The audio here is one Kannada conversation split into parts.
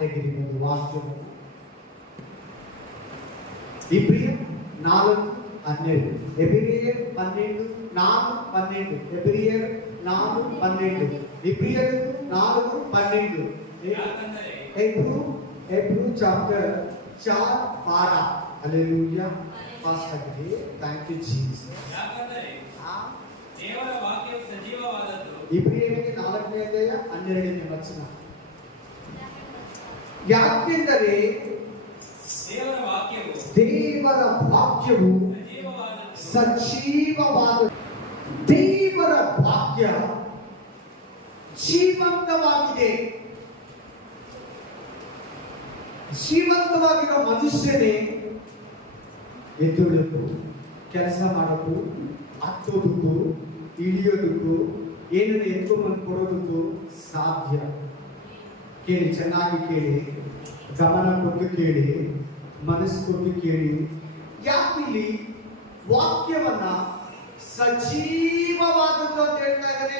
ತೆಗೆದಿರುವುದು ವಾಕ್ಯವನ್ನು. ಇಬ್ರಿಯರ್ 4:12, ಎಬ್ರಿಯರ್ 12:4-12, ಎಬ್ರಿಯರ್ 4:12, ಇಬ್ರಿಯರ್ 4:12, Hebrew chapter 4:12. Hallelujah. ಫಾಸ್ಟ್ ಆಗಿದೆ. Thank you Jesus. ಯಾಕಂದರೆ ದೇವರ ವಾಕ್ಯವು ಸಜೀವವಾದದ್ದು. ಇಬ್ರಿಯರಿಗೆ 4ನೇ ಅಧ್ಯಾಯ 12ನೇ ವಚನ. ಯಾಕೆಂದರೆ ದೇವರ ವಾಕ್ಯವು ಸಜೀವವಾದ. ದೇವರ ವಾಕ್ಯ ಜೀವಂತವಾಗಿದೆ. ಜೀವಂತವಾಗಿರೋ ಮನುಷ್ಯನೇ ಎದ್ದೇಳೋದು, ಕೆಲಸ ಮಾಡೋದು, ಹತ್ತೋದಕ್ಕೂ ಇಳಿಯೋದಕ್ಕೂ ಏನನ್ನ ಎತ್ಕೊಂಡ್ಬಂದು ಕೊಡೋದಕ್ಕೂ ಸಾಧ್ಯ. ಕೇಳಿ, ಚೆನ್ನಾಗಿ ಕೇಳಿ, ಗಮನ ಕೊಟ್ಟು ಕೇಳಿ, ಮನಸ್ಸು ಕೊಟ್ಟು ಕೇಳಿ. ಯಾಕಿಲ್ಲಿ ವಾಕ್ಯವನ್ನ ಸಜೀವವಾದದ್ದು ಅಂತ ಹೇಳ್ತಾ ಇದ್ದಾರೆ?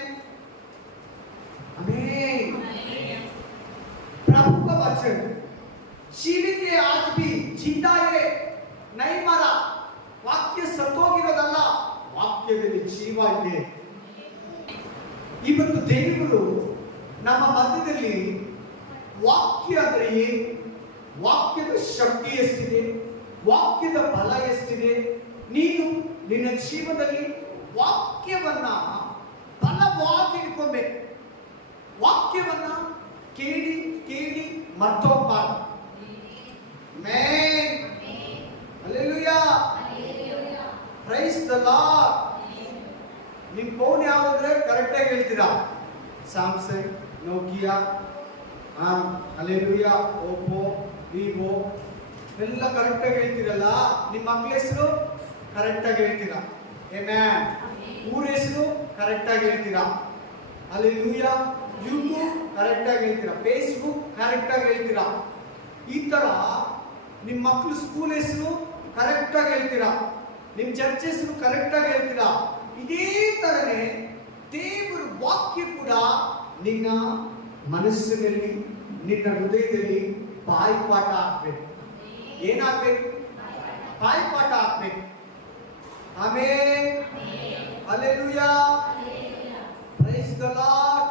प्रभु का वचन जीवित है, आज भी जिंदा है, नहीं मरा. ವಾಕ್ಯ ಸತ್ತೋಗಿರೋದಲ್ಲ, ವಾಕ್ಯದಲ್ಲಿ ಜೀವ ಇದೆ. ಇವತ್ತು ದೇವರು ನಮ್ಮ ಮಧ್ಯದಲ್ಲಿ ವಾಕ್ಯ ಅಂದ್ರೆ ಏನು, ವಾಕ್ಯದ ಶಕ್ತಿ ಎಷ್ಟಿದೆ, ವಾಕ್ಯದ ಬಲ ಎಷ್ಟಿದೆ. ನೀನು ನಿನ್ನ ಜೀವನದಲ್ಲಿ ವಾಕ್ಯವನ್ನ ಬಲವಾಗಿ ಇಟ್ಕೊಬೇಕು. ವಾಕ್ಯವನ್ನ ಕೇಳಿ ಕೇಳಿ ಮರ್ತೋಗ್ಬಾರ್ದು. Amen, hallelujah, praise the Lord. ನಿಮ್ಮ ಫೋನ್ ಯಾವ್ದಂದ್ರೆ ಕರೆಕ್ಟ್ ಆಗಿ ಹೇಳ್ತೀರಾ? Samsung, Nokia, hallelujah, Oppo, Vivo ಎಲ್ಲ ಕರೆಕ್ಟ್ ಆಗಿ ಹೇಳ್ತೀರಲ್ಲ. ನಿಮ್ಮ ಮಕ್ಕಳ ಹೆಸರು ಕರೆಕ್ಟ್ ಆಗಿ ಹೇಳ್ತೀರಾ? ಆಮೆನ್. ಊರ ಹೆಸರು ಕರೆಕ್ಟ್ ಆಗಿ ಹೇಳ್ತೀರಾ? ಹಲ್ಲೆಲೂಯಾ. ಯೂಟ್ಯೂಬ್ ಕರೆಕ್ಟ್ ಆಗಿ ಹೇಳ್ತೀರಾ? ಫೇಸ್ಬುಕ್ ಕರೆಕ್ಟ್ ಆಗಿ ಹೇಳ್ತೀರಾ? ಈ ತರ ನಿಮ್ಮ ಮಕ್ಕಳು ಸ್ಕೂಲ್ ಹೆಸರು ಕರೆಕ್ಟ್ ಆಗಿ ಹೇಳ್ತೀರಾ? ನಿಮ್ಮ ಚರ್ಚ್ ಹೆಸರು ಕರೆಕ್ಟ್ ಆಗಿ ಹೇಳ್ತೀರಾ? ಇದೇ ತರನೇ ದೇವರ ವಾಕ್ಯ ಕೂಡ ನಿನ್ನ ಮನಸ್ಸಿನಲ್ಲಿ, ನಿನ್ನ ಹೃದಯದಲ್ಲಿ ಬಾಯಿಪಾಠ ಆಗ್ಬೇಕು. ಏನಾಗ್ಬೇಕು? ಬಾಯಿಪಾಠ ಆಗ್ಬೇಕು. Amen, hallelujah, praise the lord.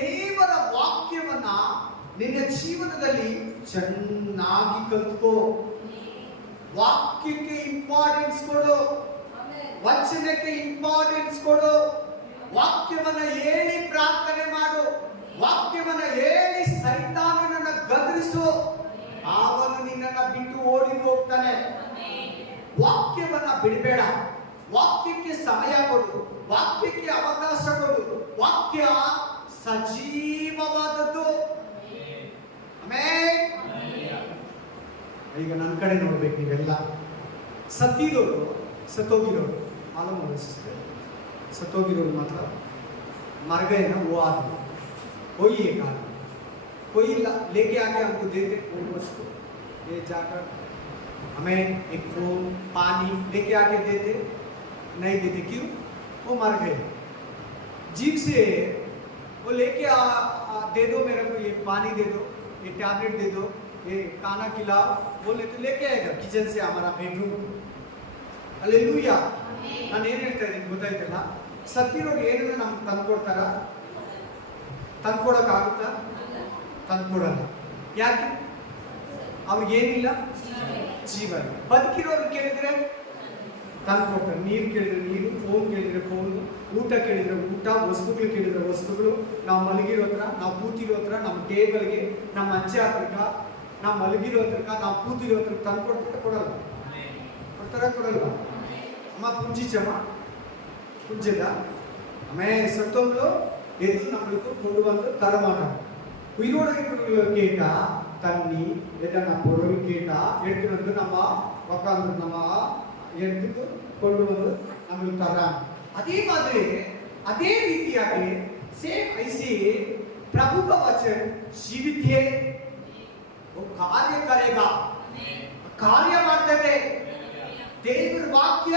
ದೇವರ ವಾಕ್ಯವನ್ನ ನಿನ್ನ ಜೀವನದಲ್ಲಿ ಚೆನ್ನಾಗಿ ಕಲ್ತ್ಕೋ. ವಾಕ್ಯಕ್ಕೆ ಇಂಪಾರ್ಟೆನ್ಸ್ ಕೊಡು, ವಚನಕ್ಕೆ ಇಂಪಾರ್ಟೆನ್ಸ್ ಕೊಡು. ವಾಕ್ಯವನ್ನ ಹೇಳಿ ಪ್ರಾರ್ಥನೆ ಮಾಡು, ವಾಕ್ಯವನ್ನ ಹೇಳಿ ಸೈತಾನನನ್ನ ಗದರಿಸು. ಅವನು ನಿನ್ನನ್ನ ಬಿಟ್ಟು ಓಡಿ ಹೋಗ್ತಾನೆ. ವಾಕ್ಯವನ್ನ ಬಿಡಬೇಡ. ವಾಕ್ಯಕ್ಕೆ ಸಮಯ ಕೊಡು, ವಾಕ್ಯಕ್ಕೆ ಅವಕಾಶ ಕೊಡು. ವಾಕ್ಯ ಸಜೀವವಾದದ್ದು. ಆಮೆನ್. ಈಗ ನನ್ನ ಕಡೆ ನೋಡ್ಬೇಕು ನೀವೆಲ್ಲ. ಸತ್ತಿರೋರು, ಸತ್ತೋಗಿರೋರು ಮಾಲೂಮ್ ಸಿಸ್ಟರ್, सतोगिरोರು ಮಾತ್ರ मर गए ना, वो आदमी कोई एक आदमी कोई लेके आके हमको देते वो वस्तु, ये जाकर हमें एक फोन, पानी लेके आके देते, नहीं देते. क्यों? वो मर गए. जीव से वो लेके दे दो मेरे को, ये पानी दे दो, ये टैबलेट दे दो, ये खाना खिलाओ, बोले तो लेके आएगा किचन से हमारा बेडरूम. ಹಲ್ಲೆಲೂಯಾ. ನಾನು ಏನು ಹೇಳ್ತಾ ಇದ್ದೀನಿ ಗೊತ್ತಾಯ್ತಲ್ಲ? ಸತ್ತಿರೋರು ಏನನ್ನ ನಮ್ಗೆ ತಂದ್ಕೊಡ್ತಾರ? ತಂದ್ಕೊಡಕ್ಕಾಗುತ್ತಾ? ತಂದ್ಕೊಡಲ್ಲ. ಯಾಕೆ? ಅವ್ರಿಗೇನಿಲ್ಲ, ಜೀವ. ಬದುಕಿರೋರು ಕೇಳಿದ್ರೆ ತಂದ್ಕೊಡ್ತಾರೆ. ನೀರು ಕೇಳಿದ್ರೆ ನೀರು, ಫೋನ್ ಕೇಳಿದ್ರೆ ಫೋನು, ಊಟ ಕೇಳಿದ್ರೆ ಊಟ, ವಸ್ತುಗಳು ಕೇಳಿದ್ರೆ ವಸ್ತುಗಳು. ನಾವು ಮಲಗಿರೋ ಹತ್ರ, ನಾವು ಕೂತಿರೋ ಹತ್ರ, ನಮ್ಮ ಟೇಬಲ್ಗೆ, ನಮ್ಮ ಮಂಚೆ ಹತ್ರಕ್ಕ, ನಾವು ಮಲಗಿರೋ ಹತ್ರಕ್ಕ, ನಾವು ಕೂತಿರೋ ಹತ್ರ ತಂದ್ಕೊಡ್ತಾರೆ? ಕೊಡಲ್ಲ. ಕೊಡ್ತಾರ? ಕೊಡಲ್ಲ. அம்மா புரிஞ்சிச்சம்மா? புரிஞ்சதா? ஆமென். சத்தவங்களோ எது நம்மளுக்கு கொண்டு வந்து தர மாட்டாங்க. உயிரோடு இருக்கிறவங்க கேட்டா தண்ணி எதனா பொருள் கேட்டா எடுத்துட்டு வந்து நம்ம உட்காந்து நம்ம எடுத்துட்டு கொண்டு வந்து நம்மளுக்கு தராங்க. அதே மாதிரி அதே ರೀತಿಯಾಗಿ सेम ऐसे प्रभु का वचन जीवित है, वो कार्य करेगा. कार्य ಮಾಡ್ತದೆ. ದೇವರ ವಾಕ್ಯ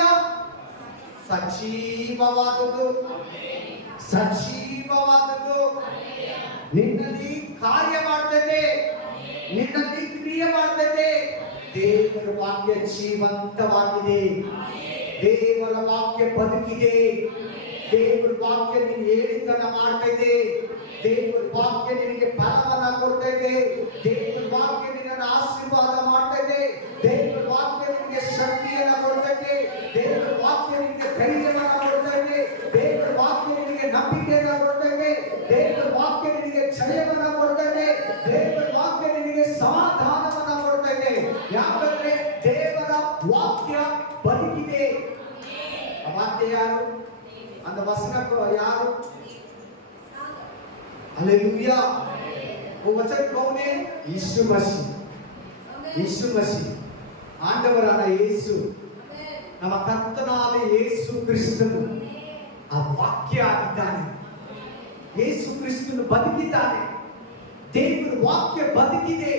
ಸಜೀವವಾದದ್ದು, ಸಜೀವವಾದದ್ದು, ನಿನ್ನಲ್ಲಿ ಕಾರ್ಯ ಮಾಡ್ತದೆ. ನಿನ್ನಲ್ಲಿ ಕ್ರಿಯೆ ಮಾಡ್ತದೆ. ದೇವರ ವಾಕ್ಯ ಜೀವಂತವಾಗಿದೆ. ದೇವರ ವಾಕ್ಯ ಬದುಕಿದೆ. ದೇವರ ವಾಕ್ಯ ನೀನು ಹೇಳಿದ್ದನ್ನ ಮಾಡ್ತಾ ಇದೆ. ದೇವರ ವಾಕ್ಯ ನಿನಗೆ ಫಲವನ್ನ ಕೊಡ್ತಾ ಇದೆ. ದೇವರ ವಾಕ್ಯ ನಿನ್ನನ್ನು ಆಶೀರ್ವಾದ ಮಾಡ್ತಾ ಇದೆ. ದೇವರ ವಾಕ್ಯ ನಿನಗೆ ಶಕ್ತಿಯನ್ನ ಕೊಡ್ತಾ ಇದೆ. ದೇವರ ವಾಕ್ಯ ನಿನಗೆ ಧೈರ್ಯವನ್ನ ಕೊಡ್ತಾ ಇದೆ. ದೇವರ ವಾಕ್ಯ ನಿನಗೆ ನಂಬಿಕೆಯನ್ನ ಕೊಡ್ತಾ ಇದೆ. ದೇವರ ವಾಕ್ಯ ನಿನಗೆ ಜಯವನ್ನ ಕೊಡ್ತಾ ಇದೆ. ದೇವರ ವಾಕ್ಯ ನಿನಗೆ ಸಮಾಧಾನವನ್ನ ಕೊಡ್ತಾ ಇದೆ. ಯಾಕಂದ್ರೆ ದೇವರ ವಾಕ್ಯ ಬದುಕಿದೆ. ಆ ವಾಕ್ಯ ಯಾರು? அந்த वचन यार हालेलुया। वो वचन कौन है? यीशु मसीह। यीशु मसीह ಆಂಡವರಾದ ಯೇಸು, ನಮ್ಮ ಕರ್ತನಾದ ಯೇಸು ಕ್ರಿಸ್ತನು ಆ ವಾಕ್ಯ ಆಗಿದ್ದಾನೆ. ಯೇಸು ಕ್ರಿಸ್ತನು ಬದುಕಿದ್ದಾನೆ. ದೇವರ ವಾಕ್ಯ ಬದುಕಿದೆ.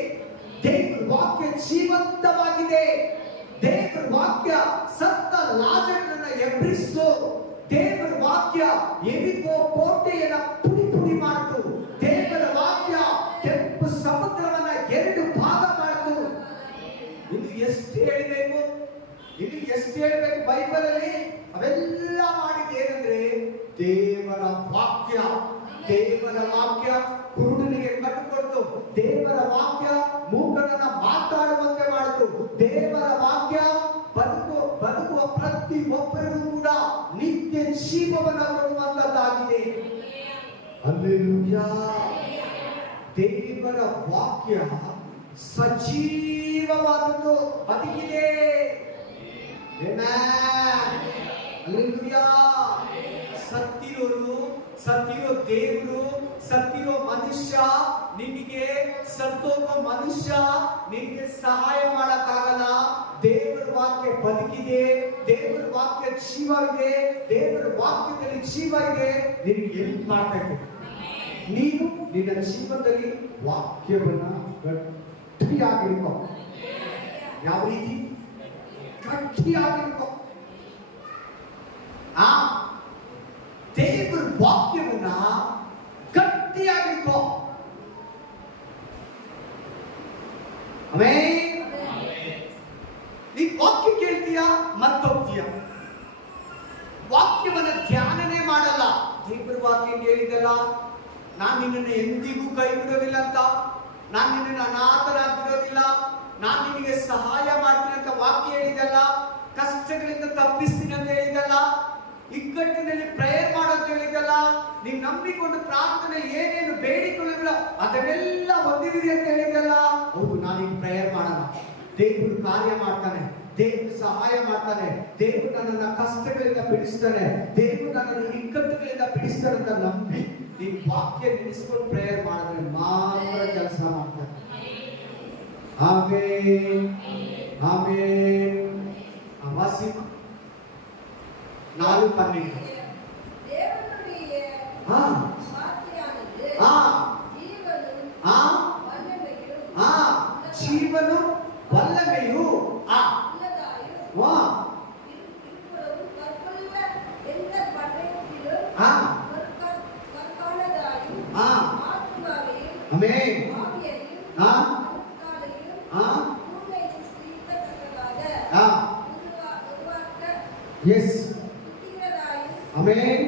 ದೇವರ ವಾಕ್ಯ ಜೀವಂತವಾಗಿದೆ. ದೇವರ ವಾಕ್ಯ ಸತ್ತ ಲಾಜರನನ್ನ ಎಬ್ಬಿಸು. ದೇವರ ವಾಕ್ಯ ಎರಿಕೋ ಕೋಟೆಯನ್ನ ಪುಡಿ ಪುಡಿ ಮಾಡಿತು. ದೇವರ ವಾಕ್ಯ ಕೆಂಪು ಸಮುದ್ರವನ್ನ 2 ಭಾಗ ಮಾಡಿತು. ಇನ್ನು ಎಷ್ಟು ಹೇಳಬೇಕು? ಇನ್ನು ಎಷ್ಟು ಹೇಳಬೇಕು? ಬೈಬಲ್ ಅಲ್ಲಿ ಅವೆಲ್ಲ ಮಾಡಿದ ಏನಂದ್ರೆ ದೇವರ ವಾಕ್ಯ. ದೇವರ ವಾಕ್ಯ ಕುರುಡನಿಗೆ ಕಣ್ಣು ಕೊಡ್ತು. ದೇವರ ವಾಕ್ಯ ಮೂಕನನ್ನ ಮಾತಾಡುವಂತೆ ಮಾಡಿತು. ದೇವರ ವಾಕ್ಯ ಬದುಕುವ ಪ್ರತಿ ಒಬ್ಬರಿಗೂ ಕೂಡ ನಿತ್ಯ ಜೀವವನ್ನು ಕೊಡುವಂತದ್ದಾಗಿದೆ. ಹಲ್ಲೆಲೂಯಾ. ದೇವರ ವಾಕ್ಯ ಸಜೀವವಾದದ್ದು, ಬದುಕಿದೆ. ಹಲ್ಲೆಲೂಯಾ. ಸತ್ತಿರೋ ದೇವರು, ಸತ್ತಿರೋ ಮನುಷ್ಯ, ನಿನಗೆ ಸತ್ತೋಗೋ ಮನುಷ್ಯ ನಿನಗೆ ಸಹಾಯ ಮಾಡಕ್ಕಾಗಲ್ಲ. ದೇವರ ವಾಕ್ಯ ಬದುಕಿದೆ. ದೇವರ ವಾಕ್ಯ ಜೀವ ಇದೆ. ದೇವರ ವಾಕ್ಯದಲ್ಲಿ ಜೀವ ಇದೆ. ನಿನಗೆ ಹೆಲ್ಪ್ ಮಾಡಬೇಕು. ನೀನು ನಿನ್ನ ಜೀವನದಲ್ಲಿ ವಾಕ್ಯವನ್ನ ಗಟ್ಟಿಯಾಗಿರ್ಕೋ. ಯಾವ ರೀತಿ? ಗಟ್ಟಿಯಾಗಿರ್ಕೋ. ಆ ದೇವರ ವಾಕ್ಯವನ್ನ ಗಟ್ಟಿಯಾಗಿರ್ಕೋ. ಆಮೆನ್. ನೀನ್ ವಾಕ್ಯ ಕೇಳ್ತೀಯಾ, ಮರ್ತೋಗ್ತೀಯ. ವಾಕ್ಯವನ್ನ ಧ್ಯಾನನೇ ಮಾಡಲ್ಲ. ದೇವರ ವಾಕ್ಯ ಹೇಳಿದಲ್ಲ, ನಾನು ನಿನ್ನನ್ನು ಎಂದಿಗೂ ಕೈ ಬಿಡೋದಿಲ್ಲ ಅಂತ, ನಾನು ನಿನ್ನನ್ನು ಅನಾಥರಾಗಿರೋದಿಲ್ಲ, ನಾನು ನಿನಗೆ ಸಹಾಯ ಮಾಡ್ತೀನಿ ಅಂತ ವಾಕ್ಯ ಹೇಳಿದಲ್ಲ, ಕಷ್ಟಗಳಿಂದ ತಪ್ಪಿಸ್ತೀನಿ ಅಂತ ಹೇಳಿದಲ್ಲ, ಇಕ್ಕಟ್ಟಿನಲ್ಲಿ ಪ್ರೇಯರ್ ಮಾಡೋದು ಹೇಳಿದಲ್ಲ, ನೀವು ನಂಬಿಕೊಂಡು ಪ್ರಾರ್ಥನೆ ಏನೇನು ಬೇಡಿಕೊಳ್ಳಿಲ್ಲ ಅದನ್ನೆಲ್ಲ ಹೊಂದಿದಿರಿ ಅಂತ ಹೇಳಿದಲ್ಲ. ಹೌದು, ನಾನೀಗ ಪ್ರೇಯರ್ ಮಾಡೋಣ. ದೇವರು ಕಾರ್ಯ ಮಾಡ್ತಾನೆ. ದೇವರು ಸಹಾಯ ಮಾಡ್ತಾನೆ. ದೇವರು ನನ್ನನ್ನ ಕಷ್ಟಗಳಿಂದ ಬಿಡಿಸ್ತಾನೆ. ದೇವರು ನನ್ನನ್ನು ಇಕ್ಕಟ್ಟುಗಳಿಂದ ಬಿಡಿಸ್ತಾನೆ ಅಂತ ನಂಬಿ ನೀವು ವಾಕ್ಯ ನೆನೆಸ್ಕೊಂಡು ಪ್ರೇಯರ್ ಮಾಡಿದ್ರೆ ಮಾತ್ರ ಕೆಲಸ ಮಾಡ್ತಾನೆ. Amen, amen. ವಾಸಿ 4:12. ಜೀವನು ವಲ್ಲಮೆಯು ಎಸ್ ಆಮೆನ್.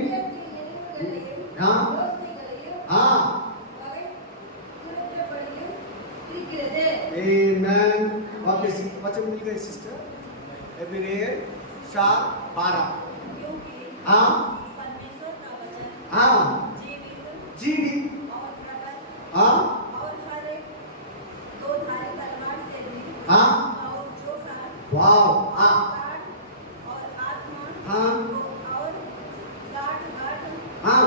Amen. वाक्य वचन मिल गए सिस्टर. एब्रेयर 4:12. हाँ हाँ जीवित हाँ हाँ वाव हाँ हाँ हाँ हाँ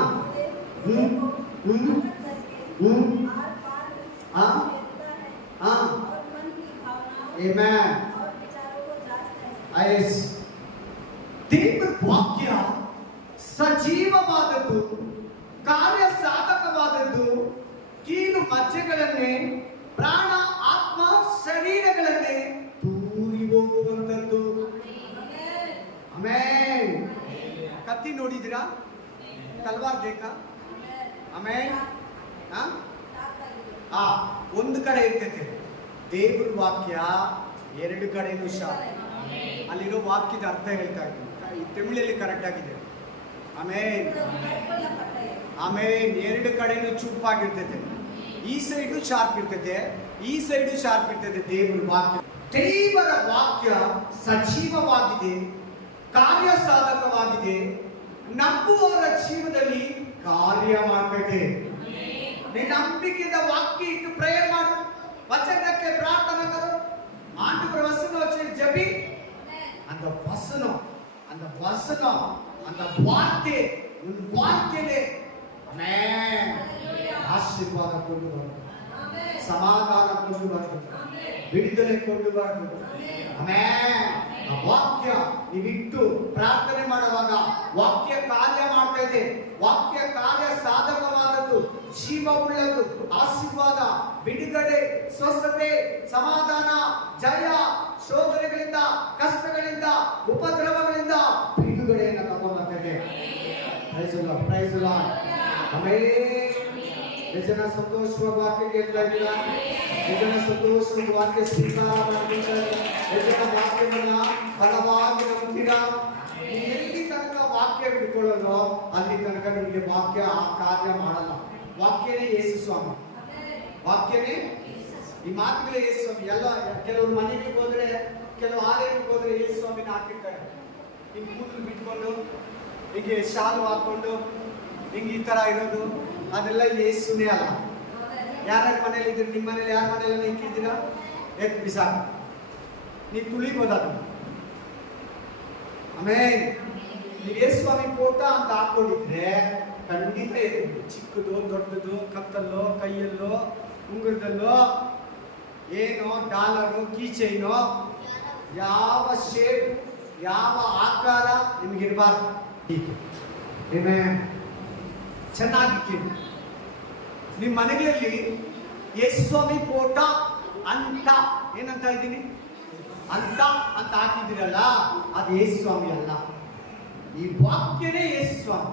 हाँ Amen. Yes. ದೇವರ ವಾಕ್ಯ ಸಜೀವವಾದದ್ದು, ಕಾರ್ಯ ಸಾಧಕವಾದದ್ದು, ಕೀಲು ಮಜ್ಜೆಗಳನ್ನೇ, ಪ್ರಾಣ ಆತ್ಮ ಶರೀರಗಳನ್ನೇ ದೂರಿ ಹೋಗುವಂಥದ್ದು. ಆಮೆನ್. ಕತ್ತಿ ನೋಡಿದಿರಾ? ತಲ್ವಾರ್ ಬೇಕಾ? ಆಮೆನ್. ಒಂದು ಕಡೆ ಇರ್ತೈತೆ, ದೇವರ ವಾಕ್ಯ ಎರಡು ಕಡೆನೂ ಶಾರ್ಪ್. ಅಲ್ಲಿರೋ ವಾಕ್ಯದ ಅರ್ಥ ಹೇಳ್ತಾ ಇದ್ದೀನಿ, ಈ ತಮಿಳಲ್ಲಿ ಕರೆಕ್ಟ್ ಆಗಿದೆ. ಆಮೇನ್ ಆಮೇನ್. ಎರಡು ಕಡೆನೂ ಚುಪ್ಪಾಗಿರ್ತೈತೆ, ಈ ಸೈಡು ಶಾರ್ಪ್ ಇರ್ತೈತೆ, ಈ ಸೈಡು ಶಾರ್ಪ್ ಇರ್ತೈತೆ. ದೇವರ ವಾಕ್ಯ, ದೇವರ ವಾಕ್ಯ ಸಜೀವವಾಗಿದೆ, ಕಾರ್ಯ ಸಾಧಕವಾಗಿದೆ, ನಂಬುವವರ ಜೀವನದಲ್ಲಿ ಕಾರ್ಯ ಮಾಡ್ತೈತೆ. ನೀನು ನಂಬಿಕೆಯಿಂದ ವಾಕ್ಯ ಇಟ್ಟು ಪ್ರೇಯರ್ ಮಾಡು, ವಚನಕ್ಕೆ ಪ್ರಾರ್ಥನೆ ಕರು, ಆಂಡುಗಳ ವಸನ ಜಪಿ, அந்த வசனம் அந்த வார்த்தை உன் வாழ்க்கையிலே ஆசீர்வாதம் கொண்டு வரும், ಸಮಾಧಾನ கொண்டு வரும், ಬಿಡುಗಡೆ கொண்டு வரும். ಆಮೆನ್. ಆ ವಾಕ್ಯ ನೀವಿಟ್ಟು ಪ್ರಾರ್ಥನೆ ಮಾಡುವಾಗ ವಾಕ್ಯ ಕಾರ್ಯ ಮಾಡ್ತಾ ಇದೆ. ವಾಕ್ಯ ಕಾರ್ಯ ಸಾಧಕವಾದದ್ದು, ಜೀವವುಳ್ಳದ್ದು, ಆಶೀರ್ವಾದ, ಬಿಡುಗಡೆ, ಸ್ವಸ್ಥತೆ, ಸಮಾಧಾನ, ಜಯ, ಶೋಧನೆಗಳಿಂದ, ಕಷ್ಟಗಳಿಂದ, ಉಪದ್ರವಗಳಿಂದ ಬಿಡುಗಡೆಯನ್ನು ತಗೊಂಡಿದೆ. Praise the Lord. ಆಮೆನ್. ಜನ ಸಂತೋಷವಾಗಿ ವಾಕ್ಯ ಕೇಳ್ತಾ ಇದ್ದೀರಾ? ಜನ ಸಂತೋಷವಾಗಿ ವಾಕ್ಯ ಸ್ವೀಕಾರ ಮಾಡ್ತಿದ್ದಾರೆ. ಜನ ವಾಕ್ಯವನ್ನ ಬಲವಾಗಿ ನಂಬ್ತೀರಾ? ಎಲ್ಲಿ ತನಕ ವಾಕ್ಯ ಬಿಟ್ಕೊಳ್ಳೋದು ಅಲ್ಲಿ ತನಕ ನಿಮಗೆ ವಾಕ್ಯ ಆ ಕಾರ್ಯ ಮಾಡಲ್ಲ. ವಾಕ್ಯನೇ ಯೇಸು ಸ್ವಾಮಿ, ವಾಕ್ಯನೇ ಈ ಮಾತುಗಳೇ ಯೇಸು ಸ್ವಾಮಿ. ಎಲ್ಲ ಕೆಲವರು ಮನೆಗೆ ಹೋದ್ರೆ, ಕೆಲವು ಆಲಯಕ್ಕೆ ಹೋದ್ರೆ ಯೇಸು ಸ್ವಾಮಿನ ಹಾಕಿರ್ತಾರೆ. ಹಿಂಗೆ ಕೂದಲು ಬಿಟ್ಕೊಂಡು, ಹೀಗೆ ಶಾಲು ಹಾಕೊಂಡು, ಹಿಂಗೆ ಈ ತರ ಇರೋದು, ಅದೆಲ್ಲ ಯೇಸುನೇ ಅಲ್ಲ. ಯಾರ್ಯಾರ ಮನೇಲಿ ಇದ್ರೆ, ನಿಮ್ಮ ಮನೇಲಿ ಯಾರ ಮನೆಯಲ್ಲ ಇಕ್ಕಿದ್ದೀರಾ? ಎತ್ತು ಬಿಸಾಕಿ, ನೀವು ತುಳಿಬೋದು ಅದನ್ನು. ಆಮೇಲೆ ನೀವು ಯೇಸು ಸ್ವಾಮಿ ಫೋಟೋ ಅಂತ ಹಾಕೊಂಡಿದ್ರೆ ಖಂಡಿತ ಚಿಕ್ಕದು ದೊಡ್ಡದು, ಕತ್ತಲ್ಲೋ ಕೈಯಲ್ಲೋ ಉಂಗುರದಲ್ಲೋ ಏನೋ ಡಾಲರು ಕೀಚೈನೋ ಯಾವ ಶೇಪ್ ಯಾವ ಆಕಾರ ನಿಮಗಿರಬಾರ್ದು. ಹೀಗೆ ಚೆನ್ನಾಗಿ ಕೇಳಿ. ನಿಮ್ಮ ಮನೆಗಳಲ್ಲಿ ಯೇಸು ಸ್ವಾಮಿ ಫೋಟೋ ಅಂತ ಏನಂತ ಇದ್ದೀನಿ ಅಂತ ಹಾಕಿದಿರಲ್ಲ, ಅದು ಯೇಸು ಸ್ವಾಮಿ ಅಲ್ಲ. ಈ ವಾಕ್ಯನೇ ಯೇಸು ಸ್ವಾಮಿ.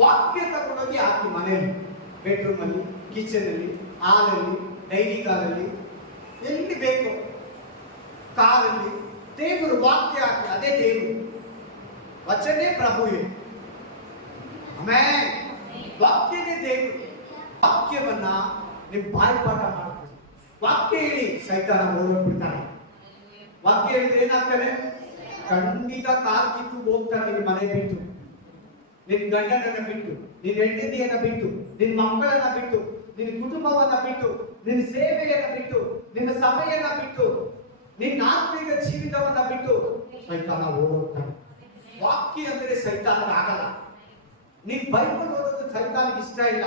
ವಾಕ್ಯ ತಗೊಂಡೋಗಿ ಹಾಕಿ ಮನೆಯಲ್ಲಿ, ಬೆಡ್ರೂಮ್ ಅಲ್ಲಿ, ಕಿಚನ್ ಅಲ್ಲಿ, ಹಾಲಲ್ಲಿ, ಡೈನಿಂಗ್ ಹಾಲಲ್ಲಿ, ಎಲ್ಲಿ ಬೇಕು, ಕಾರಲ್ಲಿ ದೇವರು ವಾಕ್ಯ ಹಾಕಿ. ಅದೇ ದೇವರು ವಚನೇ ಪ್ರಭುವೇ. ಆಮೇಲೆ ವಾಕ್ಯನೇ ದೇವರು. ವಾಕ್ಯವನ್ನ ನೀವು ಬಾಯಿಪಾಠ ಮಾಡ್ತೀವಿ. ವಾಕ್ಯ ಹೇಳಿ ಸೈತಾನ ಓಡೋಗ್ಬಿಡ್ತಾನೆ. ವಾಕ್ಯ ಹೇಳಿದ್ರೆ ಏನಾಗ್ತಾನೆ? ಖಂಡಿತ ಕಾಲ್ ಕಿತ್ತು ಹೋಗ್ತಾನೆ. ನಿನ್ನ ಮನೆ ಬಿಟ್ಟು, ನಿನ್ನ ಗಂಡನನ್ನ ಬಿಟ್ಟು, ನಿನ್ನ ಹೆಂಡತಿಯನ್ನ ಬಿಟ್ಟು, ನಿನ್ನ ಮಕ್ಕಳನ್ನ ಬಿಟ್ಟು, ನಿನ್ನ ಕುಟುಂಬವನ್ನ ಬಿಟ್ಟು, ನಿನ್ನ ಸೇವೆಯನ್ನ ಬಿಟ್ಟು, ನಿನ್ನ ಸಭೆಯನ್ನ ಬಿಟ್ಟು, ನಿನ್ನ ಆತ್ಮೀಕ ಜೀವಿತವನ್ನ ಬಿಟ್ಟು ಸೈತಾನ ಓಡೋಗ್ತಾನೆ. ವಾಕ್ಯ ಅಂದ್ರೆ ಸೈತಾನ ಆಗಲ್ಲ. ನೀನ್ ಬೈಬಲ್ ಓದೋದು ಸೈತಾನಿಗೆ ಇಷ್ಟ ಇಲ್ಲ.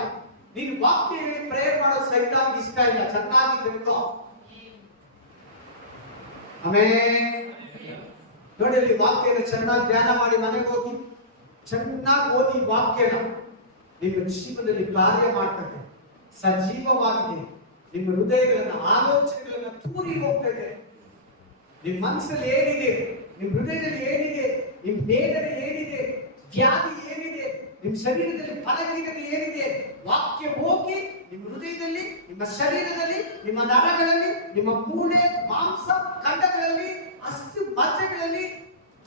ನೀನು ವಾಕ್ಯ ಹೇಳಿ ಪ್ರೇಯರ್ ಮಾಡೋದು ಸೈತಾನಿಗೆ ಇಷ್ಟ ಇಲ್ಲ. ಚೆನ್ನಾಗಿ ತಿಳ್ಕೋ. ಆಮೇಲೆ ನೋಡಿ, ಅಲ್ಲಿ ವಾಕ್ಯನ ಚೆನ್ನಾಗಿ ಧ್ಯಾನ ಮಾಡಿ ಮನೆಗೆ ಹೋಗಿ ಚೆನ್ನಾಗಿ ಓದಿ ವಾಕ್ಯನ ನಿಮ್ಮ ಜೀವನದಲ್ಲಿ ಕಾರ್ಯ ಮಾಡ್ತದೆ. ಸಜೀವವಾಗಿದೆ. ನಿಮ್ಮ ಹೃದಯಗಳನ್ನ, ಆಲೋಚನೆಗಳನ್ನ ತೂರಿ ಹೋಗ್ತಾ ಇದೆ. ನಿಮ್ಮ ಮನಸ್ಸಲ್ಲಿ ಏನಿದೆ, ನಿಮ್ಮ ಹೃದಯದಲ್ಲಿ ಏನಿದೆ, ನಿಮ್ಮ ದೇಹದಲ್ಲಿ ಏನಿದೆ, ವ್ಯಾಧಿ ಏನಿದೆ, ನಿಮ್ಮ ಶರೀರದಲ್ಲಿ ಫಲಹೀನತೆ ಏನಿದೆ, ವಾಕ್ಯ ಹೋಗಿ ನಿಮ್ಮ ಹೃದಯದಲ್ಲಿ, ನಿಮ್ಮ ಶರೀರದಲ್ಲಿ, ನಿಮ್ಮ ನರಗಳಲ್ಲಿ, ನಿಮ್ಮ ಮೂಳೆ, ಮಾಂಸ, ಖಂಡಗಳಲ್ಲಿ, ಅಸ್ಥಿ ಮಜ್ಜೆಗಳಲ್ಲಿ,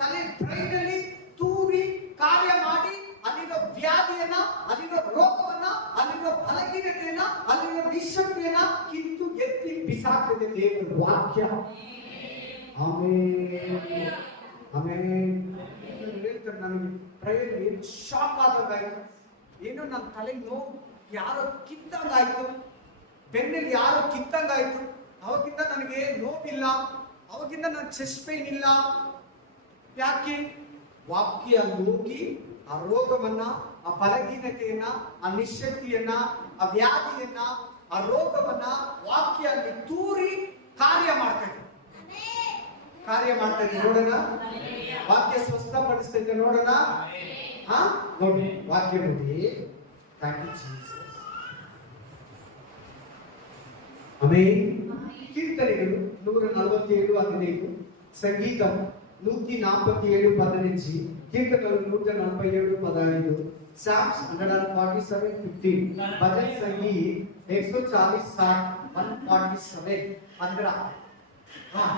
ತಲೆ ಬ್ರೈನಲ್ಲಿ ತೂರಿ ಕಾರ್ಯ ಮಾಡಿ ಅಲ್ಲಿರೋ ವ್ಯಾಧಿಯನ್ನ, ಅಲ್ಲಿರೋ ರೋಗವನ್ನ, ಅಲ್ಲಿರೋ ಫಲಹೀನತೆಯನ್ನ, ಅಲ್ಲಿರೋ ನಿಶಕ್ತಿಯನ್ನ ಕಿತ್ತು ಎತ್ತಿ ಬಿಸಾಕ್ತದೆ ದೇವರ ವಾಕ್ಯ. ಆಮೇಲೆ ಆಮೇಲೆ ಹೇಳ್ತಾರೆ, ನನಗೆ ಪ್ರಯತ್ನ ಶಾಕ್ ಆದಂಗಾಯ್ತು. ಏನೋ ನನ್ನ ತಲೆ ನೋವು, ಯಾರೋ ಕಿತ್ತಂಗಾಯ್ತು, ಬೆನ್ನಲ್ಲಿ ಯಾರೋ ಕಿತ್ತಂಗಾಯ್ತು. ಅವಾಗಿಂದ ನನಗೆ ನೋವಿಲ್ಲ, ಅವಾಗಿಂದ ನನ್ನ ಚೆಸ್ಟ್ ಪೇನ್ ಇಲ್ಲ. ಯಾಕೆ? ವಾಕ್ಯ ಹೋಗಿ ಆ ರೋಗವನ್ನ, ಆ ಫಲಹೀನತೆಯನ್ನ, ಆ ನಿಶಕ್ತಿಯನ್ನ, ಆ ವ್ಯಾಧಿಯನ್ನ, ಆ ರೋಗವನ್ನ ವಾಕ್ಯ ಅಲ್ಲಿ ತೂರಿ ಕಾರ್ಯ ಮಾಡ್ತದೆ. ಕಾರ್ಯ ಮಾಡ್ತಾ ಇದೆ. ನೋಡೋಣ, ವಾಕ್ಯ ಸ್ವಸ್ಥಪಡಿಸ್ತಾ ಇದೆ. ನೋಡೋಣ. ನೋಡಿ ವಾಕ್ಯ ನೋಡಿ. Thank you Jesus. ಆಮೆನ್. ಕೀರ್ತನೆಗಳು 147:15, ಸಂಗೀತ 147:15, ಕೀರ್ತನೆಗಳು 147:15, Psalms 147:15, भजन संगीत 140:60, 140 47 15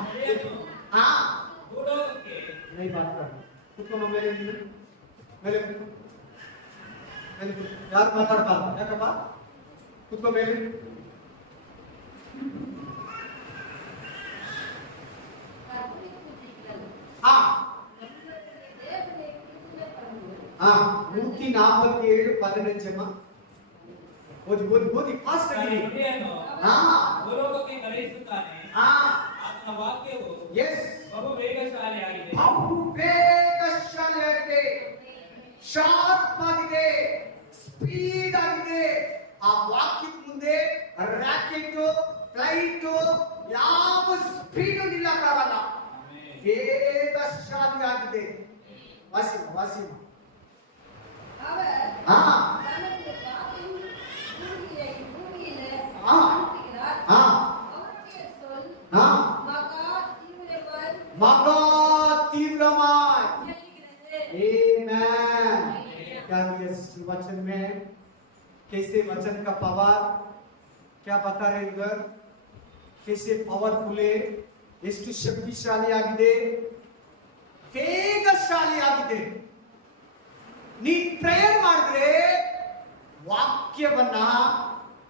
ನಡೆಯನ್ನು हाँ ಭೂಲೋಕಕ್ಕೆ नहीं बात कर कुछ मेरे मेरे यार माताड़ बात क्या कहा कुछ मेरे हाँ हाँ 147 15 ಓದಿ ಫಾಸ್ಟ್ ತನ್ನ ಆಗಿ ನುಡಿಯನ್ನು ಹಾ ಭೂಲೋಕಕ್ಕೆ ಕಳುಹಿಸುತ್ತಾನೆ. ಹಾ ಆತನ ವಾಕ್ಯವು ಎಸ್ ಬಹು ವೇಗಶಾಲಿಯಾಗಿದೆ. ಬಹು ವೇಗಶಾಲಿಯಾಗಿದೆ, ಶಾರ್ಪ್ ಆಗಿದೆ, ಸ್ಪೀಡ್ ಆಗಿದೆ. ಆ ವಾಕ್ಯದ ಮುಂದೆ ರಾಕೆಟ್ ಫ್ಲೈಟ್ ಯಾವ ಸ್ಪೀಡ್ ನಿಲ್ಲಕ್ಕಾಗಲ್ಲ. ವೇಗಶಾಲಿಯಾಗಿದೆ. ವಾಸಿಮ ಹಾ मगा तीव्रमाय आमेन। क्या इस वचन में कैसे वचन का पावर क्या बता रहे उधर कैसे पावरफुल है, ಎಷ್ಟು ಶಕ್ತಿಶಾಲಿಯಾಗಿದೆ, ವೇಗಶಾಲಿಯಾಗಿದೆ. ನೀನ್ ಪ್ರೇಯರ್ ಮಾಡಿದ್ರೆ ವಾಕ್ಯವನ್ನ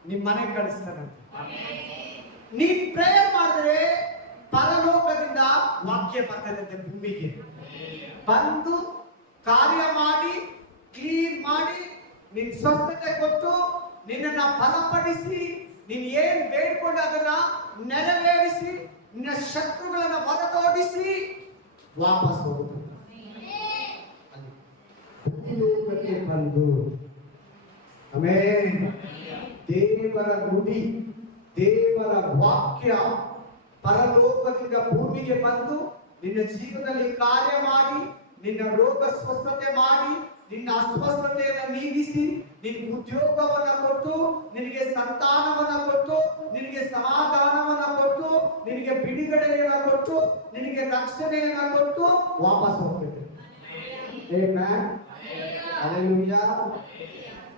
ನಿಮ್ಮ ಮನೆಗೆ ಕಳಿಸ್ತಾರಂತೆ. ನೀನ್ ಪ್ರೇಯರ್ ಮಾಡಿದ್ರೆ ಪರಲೋಕದಿಂದ ವಾಕ್ಯ ಬರ್ತದಂತೆ, ಭೂಮಿಗೆ ಬಂದು ಕಾರ್ಯ ಮಾಡಿ ಕ್ಲೀನ್ ಮಾಡಿ ನಿನ್ ಸ್ವಸ್ಥತೆ ಕೊಟ್ಟು ನಿನ್ನನ್ನ ಬಲಪಡಿಸಿ ನೀನ್ ಏನ್ ಬೇಡ್ಕೊಂಡು ಅದನ್ನ ನೆರವೇರಿಸಿ ನಿನ್ನ ಶತ್ರುಗಳನ್ನ ಹೊರತೋಡಿಸಿ ವಾಪಸ್ ಹೋಗುತ್ತದೆ. ಭೂಲೋಕಕ್ಕೆ ಬಂದು ಆಮೆನ್. ದೇವರ ನುಡಿ, ದೇವರ ವಾಕ್ಯ ಪರಲೋಕದಿಂದ ಭೂಮಿಗೆ ಬಂದು ನಿನ್ನ ಜೀವನದಲ್ಲಿ ಕಾರ್ಯ ಮಾಡಿ ನಿನ್ನ ರೋಗ ಸ್ವಸ್ಥತೆ ಮಾಡಿ ನಿನ್ನ ಅಸ್ವಸ್ಥತೆಯನ್ನು ನೀಗಿಸಿ ನಿನಗೆ ಉದ್ಯೋಗವನ್ನ ಕೊಟ್ಟು ನಿನಗೆ ಸಂತಾನವನ್ನ ಕೊಟ್ಟು ನಿನಗೆ ಸಮಾಧಾನವನ್ನ ಕೊಟ್ಟು ನಿನಗೆ ಬಿಡುಗಡೆಯನ್ನ ಕೊಟ್ಟು ನಿನಗೆ ರಕ್ಷಣೆಯನ್ನ ಕೊಟ್ಟು ವಾಪಸ್ ಹೋಗ್ತದೆ. Amen. Hallelujah.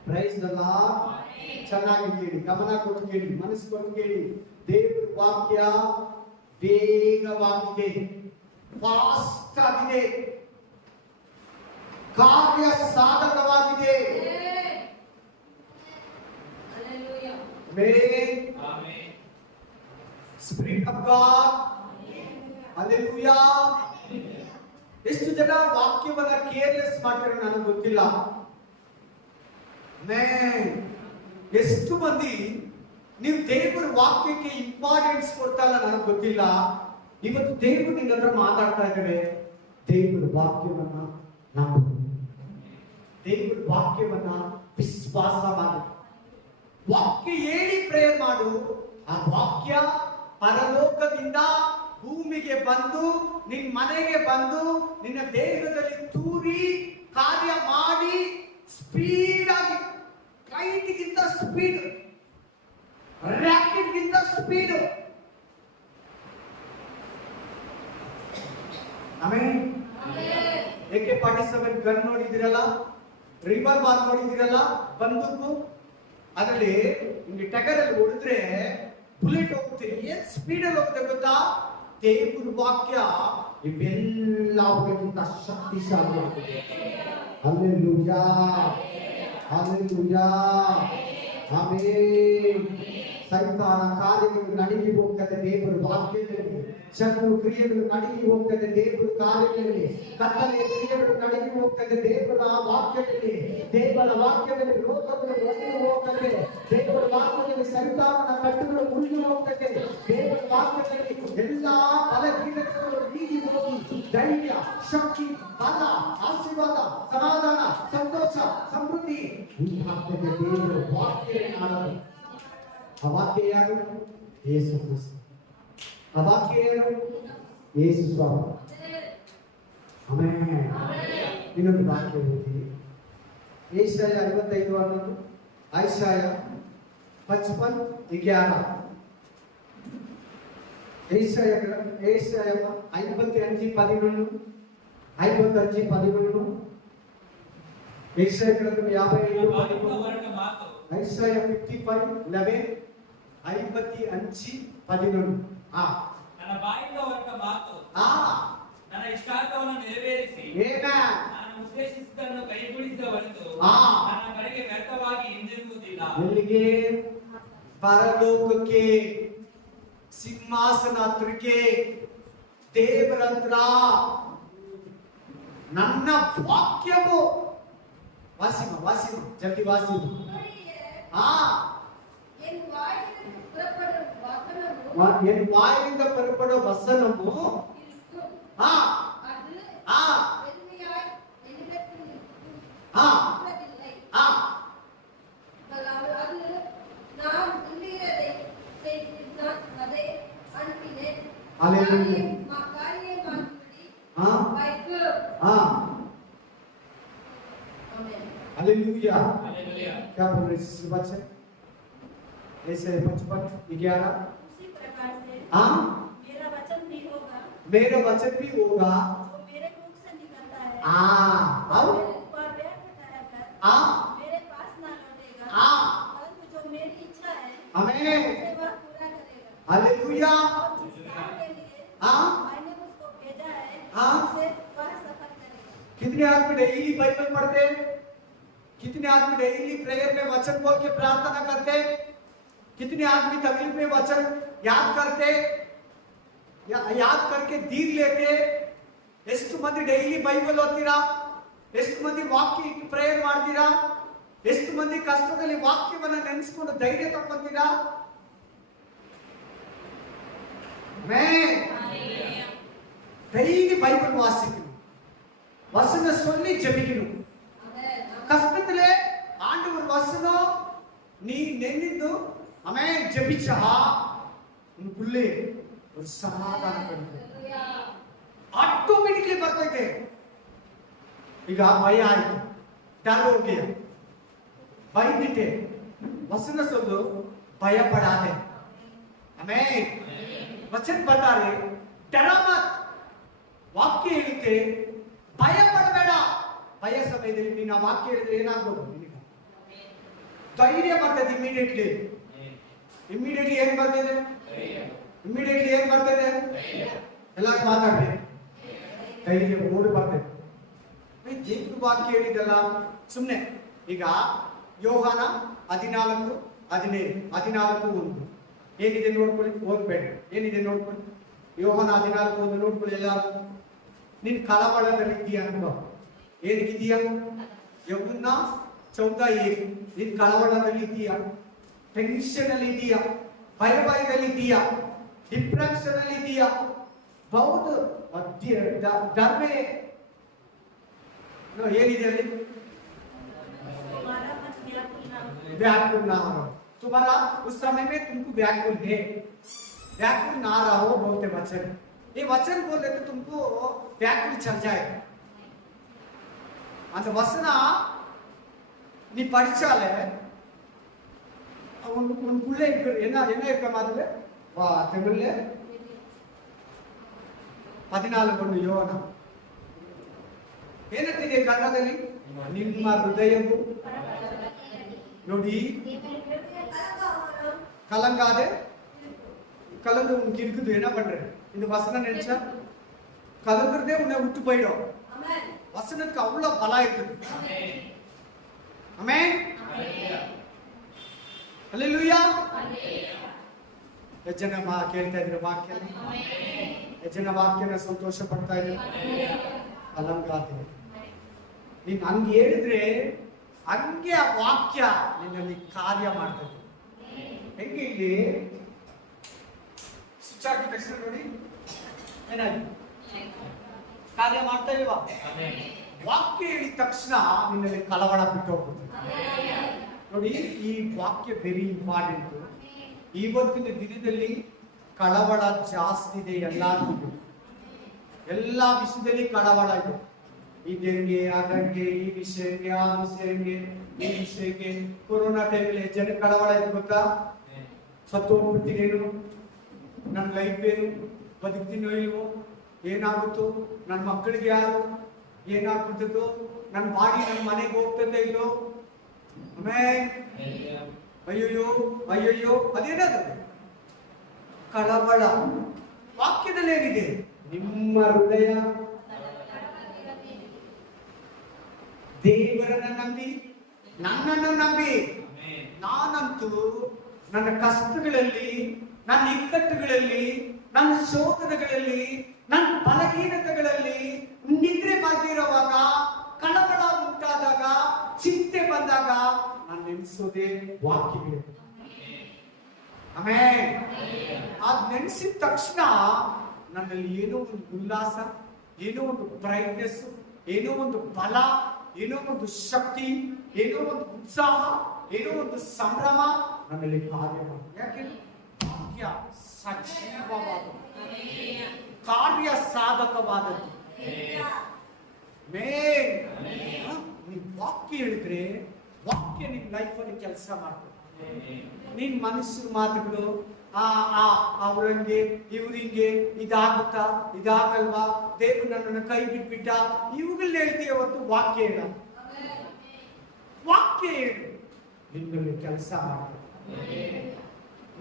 Praise the lord. ಚೆನ್ನಾಗಿ ಕೇಳಿ, ಗಮನ ಕೊಟ್ಟು ಕೇಳಿ, ಮನಸ್ಸು ಕೊಟ್ಟು ಕೇಳಿ. ದೇವರ ವಾಕ್ಯ ವೇಗವಾಗಿದೆ, ಫಾಸ್ಟ್ ಆಗಿದೆ, ಕಾರ್ಯ ಸಾಧಕವಾಗಿದೆ. Amen. Spirit of God. Hallelujah. ಎಷ್ಟು ಜನ ವಾಕ್ಯವನ್ನ ಕೇರ್ಲೆಸ್ ಮಾಡ್ತಾರೆ ನನಗೆ ಗೊತ್ತಿಲ್ಲ. ಎಷ್ಟು ಮಂದಿ ನೀವು ದೇವರ ವಾಕ್ಯಕ್ಕೆ ಇಂಪಾರ್ಟೆನ್ಸ್ ಕೊಡ್ತಲ್ಲ ನನಗೆ ಗೊತ್ತಿಲ್ಲ. ಇವತ್ತು ದೇವರು ನಿನ್ನ ಹತ್ರ ಮಾತಾಡ್ತಾ ಇದ್ದಾರೆ. ದೇವರ ವಾಕ್ಯವನ್ನ ನಂಬು, ದೇವರ ವಾಕ್ಯವನ್ನ ವಿಶ್ವಾಸ ಮಾಡು. ವಾಕ್ಯ ಹೇಳಿ ಪ್ರೇಯರ್ ಮಾಡು. ಆ ವಾಕ್ಯ ಪರಲೋಕದಿಂದ ಭೂಮಿಗೆ ಬಂದು ನಿನ್ನ ಮನೆಗೆ ಬಂದು ನಿನ್ನ ದೇಹದಲ್ಲಿ ತೂರಿ ಕಾರ್ಯ ಮಾಡಿ ಸ್ಪೀಡ್ ಆಗಿ, ಫ್ಲೈಟ್ಗಿಂತ ಸ್ಪೀಡ್, ರಾಕೆಟ್ಗಿಂತ ಸ್ಪೀಡ್. ಆಮೆನ್. AK-47 ಗನ್ ನೋಡಿದಿರಲ್ಲ, ರಿವಾಲ್ವರ್ ನೋಡಿದಿರಲ್ಲ, ಬಂದೂಕು. ಅದರಲ್ಲಿ ನಿಮಗೆ ಟಗರಲ್ಲಿ ಹೊಡೆದ್ರೆ ಬುಲೆಟ್ ಹೋಗುತ್ತೆ. ಏನ್ ಸ್ಪೀಡ್ ಅಲ್ಲಿ ಹೋಗುತ್ತೆ ಗೊತ್ತಾ? ದೇವರ ವಾಕ್ಯ ಇವೆಲ್ಲವುಗಳಿಗಿಂತ ಶಕ್ತಿಶಾಲಿಯಾಗಿದೆ. Hallelujah, hallelujah, amen. ಸೈತಾನ ಕಾರ್ಯಗಳು ನಡಗಿ ಹೋಗ್ತದೆ ದೇವರ ವಾಕ್ಯದಲ್ಲಿ. ಶತ್ರು ಕ್ರಿಯೆಗಳು ನಡಗಿ ಹೋಗ್ತದೆ ದೇವರ ಕಾರ್ಯದಲ್ಲಿ. ಕತ್ತಲೆ ಕ್ರಿಯೆಗಳು ನಡಗಿ ಹೋಗ್ತದೆ ದೇವರ ವಾಕ್ಯದಲ್ಲಿ. ದೇವರ ವಾಕ್ಯದಲ್ಲಿ ರೋಗಗಳು ಒಡೆದು ಹೋಗ್ತದೆ. ದೇವರ ವಾಕ್ಯದಲ್ಲಿ ಸೈತಾನನ ಕಟ್ಟುಗಳು ಮುರಿದು ಹೋಗ್ತದೆ. ದೇವರ ವಾಕ್ಯದಲ್ಲಿ ಎಲ್ಲಾ ಬಲಹೀನತೆಗಳು ನೀಗಿ ಹೋಗಿ ಧೈರ್ಯ, ಶಕ್ತಿ, ಬಲ, ಆಶೀರ್ವಾದ, ಸಮಾಧಾನ, ಸಂತೋಷ, ಸಮೃದ್ಧಿ ಉಂಟಾಗ್ತದೆ ದೇವರ ವಾಕ್ಯವನ್ನು. ಆ ವಾಕ್ಯ ಯಾರು? ಯೇಸು ಕ್ರಿಸ್ತ. ಆ ವಾಕ್ಯ ಯಾರು? ಯೇಸು ಸ್ವಾಮಿ. ಆಮೆನ್. ಇನ್ನೊಂದು ವಾಕ್ಯ ಓದಿ. ಏಷಾಯ 55:11, ಐಸಾಯ 55:11. ಏಷಾಯ 55:11, 55:11. ಏಷಾಯ ಗ್ರಂಥం 55:11. ಮಾತು ಐಸಾಯ 55:11. 5:11. ನನ್ನ ಬಾಯಿಂದ ಹೊರಟ ಮಾತು ನನ್ನ ಇಷ್ಟಾರ್ಥವನ್ನು ನೆರವೇರಿಸಿ ನಾನು ಉದ್ದೇಶಿಸಿದ್ದನ್ನು ಕೈಗೂಡಿಸಿದ ಹೊರತು ನನ್ನ ಕಡೆಗೆ ವ್ಯರ್ಥವಾಗಿ ಹಿಂದಿರುಗುವುದಿಲ್ಲ. ಎಲ್ಲಿಗೆ? ಪರಲೋಕಕ್ಕೆ, ಸಿಂಹಾಸನ ಹತ್ರಕ್ಕೆ, ದೇವರ ಹತ್ರ. ನನ್ನ ವಾಕ್ಯವು ವಾಸಿಮ ಜಲ್ದಿ ವಾಸಿಮ. என் வாயிலிருந்து புறப்படும் வசனமோ हालेलुया। क्या बोल रहे सिस्टर बच्चे? ऐसे 55-11 उसी प्रकार से मेरा वचन भी होगा मेरे मुख से निकलता है और मेरे पास ना लौटेगा परंतु जो मेरी इच्छा है आमीन उसे वह पूरा करेगा। हालेलुया। और जिस काम के लिए मैंने उसको भेजा है उसे वह सफल करेगा। कितने आदमी डेली बाइबल पढ़ते? कितने आदमी डेली प्रेयर में वचन बोल के प्रार्थना करते? कितने आदमी तकलीफ में वचन याद करते याद करके दीर लेते? ಎಷ್ಟು ಮಂದಿ ಡೈಲಿ ಬೈಬಲ್ ಓದ್ತೀರಾ? ಎಷ್ಟು ಮಂದಿ ವಾಕ್ಯ ಪ್ರೇಯರ್ ಮಾಡ್ತೀರಾ? ಎಷ್ಟು ಮಂದಿ ಕಷ್ಟದಲ್ಲಿ ವಾಕ್ಯವನ್ನ ನೆನೆಸ್ಕೊಂಡು ಧೈರ್ಯ ತಗೊಂತೀರಾ? டெய்லி பைபிள் வாசிக்கணும், வசனம் சொல்லி ஜெபிக்கணும். கஷ்டத்திலே ஆண்டவர் வசனம் நீ நின்று ஆமென் ஜெபிச்சா உனக்குள்ளே ஒரு சமாதானம் கிடைக்கும். ಆಟೋಮೆಟಿಕ್ಲಿ ಬರ್ತೈತೆ. ಈಗ ಭಯ ಆಯ್ತು, ಡರ್ ಹೋಗಿಯ ಭಯಬಿಟ್ಟೆ, वचन सुनो भय पड़ाते। आमीन। वचन बता रहे डरा मत, ವಾಕ್ಯ ಹೇಳುತ್ತೆ ಭಯ ಪಡಬೇಡ. ಭಯ ಸಮಯದಲ್ಲಿ ನೀನು ಆ ವಾಕ್ಯ ಹೇಳಿದ್ರೆ ಏನಾಗ್ಬೋದು? ನಿನಗೆ ಧೈರ್ಯ ಬರ್ತದೆ. ಇಮಿಡಿಯೇಟ್ಲಿ ಏನ್ ಬರ್ತದೆ? ಎಲ್ಲರೂ ಮಾತಾಡ್ಬೇಕು. ಧೈರ್ಯ ಓಡಿ ಬರ್ತದೆ. ದೇವ್ರ ವಾಕ್ಯ ಹೇಳಿದಲ್ಲ ಸುಮ್ಮನೆ. ಈಗ ಯೋಹಾನ 14:17-14:1 ಏನಿದೆ ನೋಡ್ಕೊಳ್ಳಿ, ಓದ್ಬೇಡಿ. ಏನಿದೆ ನೋಡ್ಕೊಳ್ಳಿ, ಯೋಹಾನ 14:1 ನೋಡ್ಕೊಳ್ಳಿ ಎಲ್ಲರೂ. ನೀನ್ ಕಳವಳದಲ್ಲಿ ಇದೀಯಾ ಅನ್ಕೋ. ಏನಿದೀಯಾ? ಯೌವನ 14:1 ನೀನ್ ಕಳವಳದಲ್ಲಿ ಇದೀಯಾ, ಟೆನ್ಷನ್ ಅಲ್ಲಿ ಇದೀಯಾ, ಭಯದಲ್ಲಿ ಇದೀಯಾ, ಡಿಪ್ರೆಷನ್ ಅಲ್ಲಿ ಇದೀಯಾ, बहुत डर में ಏನಿದೆ ಅಲ್ಲಿ? व्याकुल ना हो। तुम्हारा उस समय में तुमको व्याकुल है, व्याकुल ना रहो बोलते वचन। ये वचन बोल रहे तो तुमको व्याकुल चल जाएगा। अंत वचन நீ படிச்சாலே உனக்குள்ள என்ன இருக்க மாதிரி வா தமிழ்ல 14 ಯೋನ ಏನಂತಿದೆ ಕನ್ನಡದಲ್ಲಿ? ನಿಮ್ಮ ಹೃದಯವು ನೋಡಿ கலங்காதே. கலந்து உனக்கு இருக்குது என்ன பண்ற? இந்த வசனம் நினைச்சா கலங்குறதே உன்னை விட்டு போயிடும். வசனத்துக்கு அவ்வளவு பலம் இருக்குது. ಆಮೆನ್. ಹಲ್ಲೆಲೂಯಾ. ಜನ ಕೇಳ್ತಾ ಇದ್ರೆ ವಾಕ್ಯ, ಜನ ವಾಕ್ಯನ ಸಂತೋಷ ಪಡ್ತಾ ಇದ್ರೆ ಕಲಂಗಾದೆ. ನೀನ್ ಹಂಗೆ ಹೇಳಿದ್ರೆ ಹಂಗೆ ಆ ವಾಕ್ಯ ನಿನ್ನಲ್ಲಿ ಕಾರ್ಯ ಮಾಡ್ತದೆ. ಹೆಂಗೆ ಇಲ್ಲಿ ಸ್ವಿಚ್ ಹಾಕಿದ ತಕ್ಷಣ ನೋಡಿ ಏನಾಗಿ ಕಾರ್ಯ ಮಾಡ್ತಾ ಇಲ್ವಾ? ವಾಕ್ಯ ಹೇಳಿದ ತಕ್ಷಣ ನಿನ್ನಲ್ಲಿ ಕಳವಳ ಬಿಟ್ಟು ಹೋಗ್ತದೆ. ನೋಡಿ, ಈ ವಾಕ್ಯ ವೆರಿ ಇಂಪಾರ್ಟೆಂಟ್. ಇವತ್ತಿನ ದಿನದಲ್ಲಿ ಕಳವಳ ಜಾಸ್ತಿ ಇದೆ. ಎಲ್ಲ ವಿಷಯದಲ್ಲಿ ಕಳವಳ ಇದೆ. ಇದಂಗೆ ಅದಂಗೆ, ಈ ವಿಷಯಕ್ಕೆ ಆ ವಿಷಯಕ್ಕೆ ಈ ವಿಷಯಕ್ಕೆ. ಕೊರೋನಾ ಟೈಮಲ್ಲಿ ಜನ ಕಳವಳ ಇದೆ ಗೊತ್ತಾ? ಸತ್ತು ಹೋಗ್ಬಿಡ್ತೀನೇನು, ನನ್ನ ಲೈಫ್ ಏನು, ಬದುಕ್ತೀನೋ ಇಲ್ವೋ, ಏನಾಗುತ್ತೋ, ನನ್ನ ಮಕ್ಕಳಿಗೆ ಯಾರು, ಏನಾಗ್ಬಿಡ್ತದೋ, ನನ್ನ ಬಾಡಿ ನನ್ನ ಮನೆಗೆ ಹೋಗ್ತದೆ ಇಲ್ಲೋ. ಆಮೇಲೆ ಅಯ್ಯಯ್ಯೋ ಅಯ್ಯಯ್ಯೋ ಅದೇನದು? ಕಳವಳ. ವಾಕ್ಯದಲ್ಲಿ ಏನಿದೆ? ನಿಮ್ಮ ಹೃದಯ ದೇವರನ್ನ ನಂಬಿ ನನ್ನನ್ನು ನಂಬಿ. ನಾನಂತೂ ನನ್ನ ಕಷ್ಟಗಳಲ್ಲಿ, ನನ್ನ ಇಕ್ಕಟ್ಟುಗಳಲ್ಲಿ, ನನ್ನ ಶೋಧನೆಗಳಲ್ಲಿ, ನನ್ನ ಬಲಹೀನತೆಗಳಲ್ಲಿ, ನಿದ್ರೆ ಬರ್ದಿರುವಾಗ, ಕಳವಳ ಉಂಟಾದಾಗ, ಚಿಂತೆ ಬಂದಾಗ ನಾನು ನೆನೆಸೋದೇ ವಾಕ್ಯಗಳು. ಆಮೇಲೆ ಅದ್ ನೆನೆಸಿದ ತಕ್ಷಣ ನನ್ನಲ್ಲಿ ಏನೋ ಒಂದು ಉಲ್ಲಾಸ, ಏನೋ ಒಂದು ಬ್ರೈಟ್ನೆಸ್, ಏನೋ ಒಂದು ಬಲ, ಏನೋ ಒಂದು ಶಕ್ತಿ, ಏನೋ ಒಂದು ಉತ್ಸಾಹ, ಏನೋ ಒಂದು ಸಂಭ್ರಮ ನನ್ನಲ್ಲಿ ಕಾರ್ಯ ಮಾಡುತ್ತೆ. ಯಾಕೆಂದ್ರೆ ವಾಕ್ಯ ಸಜೀವವಾದದ್ದು, ಕಾರ್ಯ ಸಾಧಕವಾದದ್ದು. ನೀವು ವಾಕ್ಯ ಹೇಳಿದ್ರೆ ವಾಕ್ಯ ನಿಮ್ ಲೈಫಲ್ಲಿ ಕೆಲಸ ಮಾಡ್ತದೆ. ನಿನ್ ಮನುಷ್ಯರ ಮಾತುಗಳು ಅವ್ರಂಗೆ ಇವ್ರಿಂಗೆ ಇದಾಗುತ್ತಾ ಇದಾಗಲ್ವಾ, ದೇವ್ರು ನನ್ನನ್ನು ಕೈ ಬಿಟ್ಬಿಟ್ಟ, ಇವುಗಳನ್ನ ಹೇಳ್ತೀಯ ಹೊತ್ತು ವಾಕ್ಯ ಹೇಳ. ವಾಕ್ಯ ಹೇಳು, ನಿನ್ನಲ್ಲಿ ಕೆಲಸ ಮಾಡ್ತದೆ.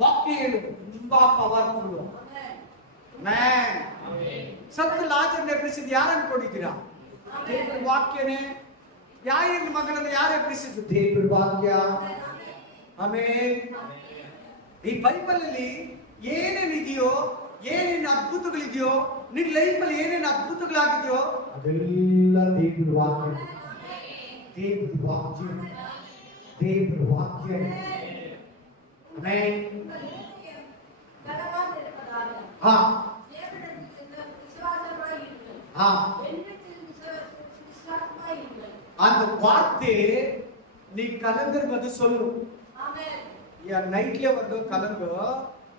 ವಾಕ್ಯ ಹೇಳು, ತುಂಬಾ ಪವರ್ಫುಲ್. ಸತ್ತು ಲಾಜರ್ ಎಬ್ಬಿಸಿದ್ ಯಾರು ಅನ್ಕೊಂಡಿದ್ದೀರಾ? ದೇವ್ರ ವಾಕ್ಯನೇ. ಯಾರಿನ ಮಗಳನ್ನು ಯಾರು ಎಬ್ಬಿಸಿದ್ದು? ದೇವ್ರ ವಾಕ್ಯ. ಆಮೇಲೆ ಈ ಬೈಬಲ್ ಅಲ್ಲಿ ಏನೇನಿದೆಯೋ, ಏನೇನು ಅದ್ಭುತಗಳಿದೆಯೋ, ನಿನ್ ಲೈಫಲ್ಲಿ ಏನೇನು ಅದ್ಭುತಗಳಾಗಿದೆಯೋ ಅದೆಲ್ಲ ದೇವ್ರ ವಾಕ್ಯ. ದೇವ್ರ ವಾಕ್ಯ, ದೇವ್ರ ವಾಕ್ಯ. ಆಮೇಲೆ அந்த வார்த்தை நீ கலந்துருவது சொல்லு. நைட்ல வருதோ கலந்து,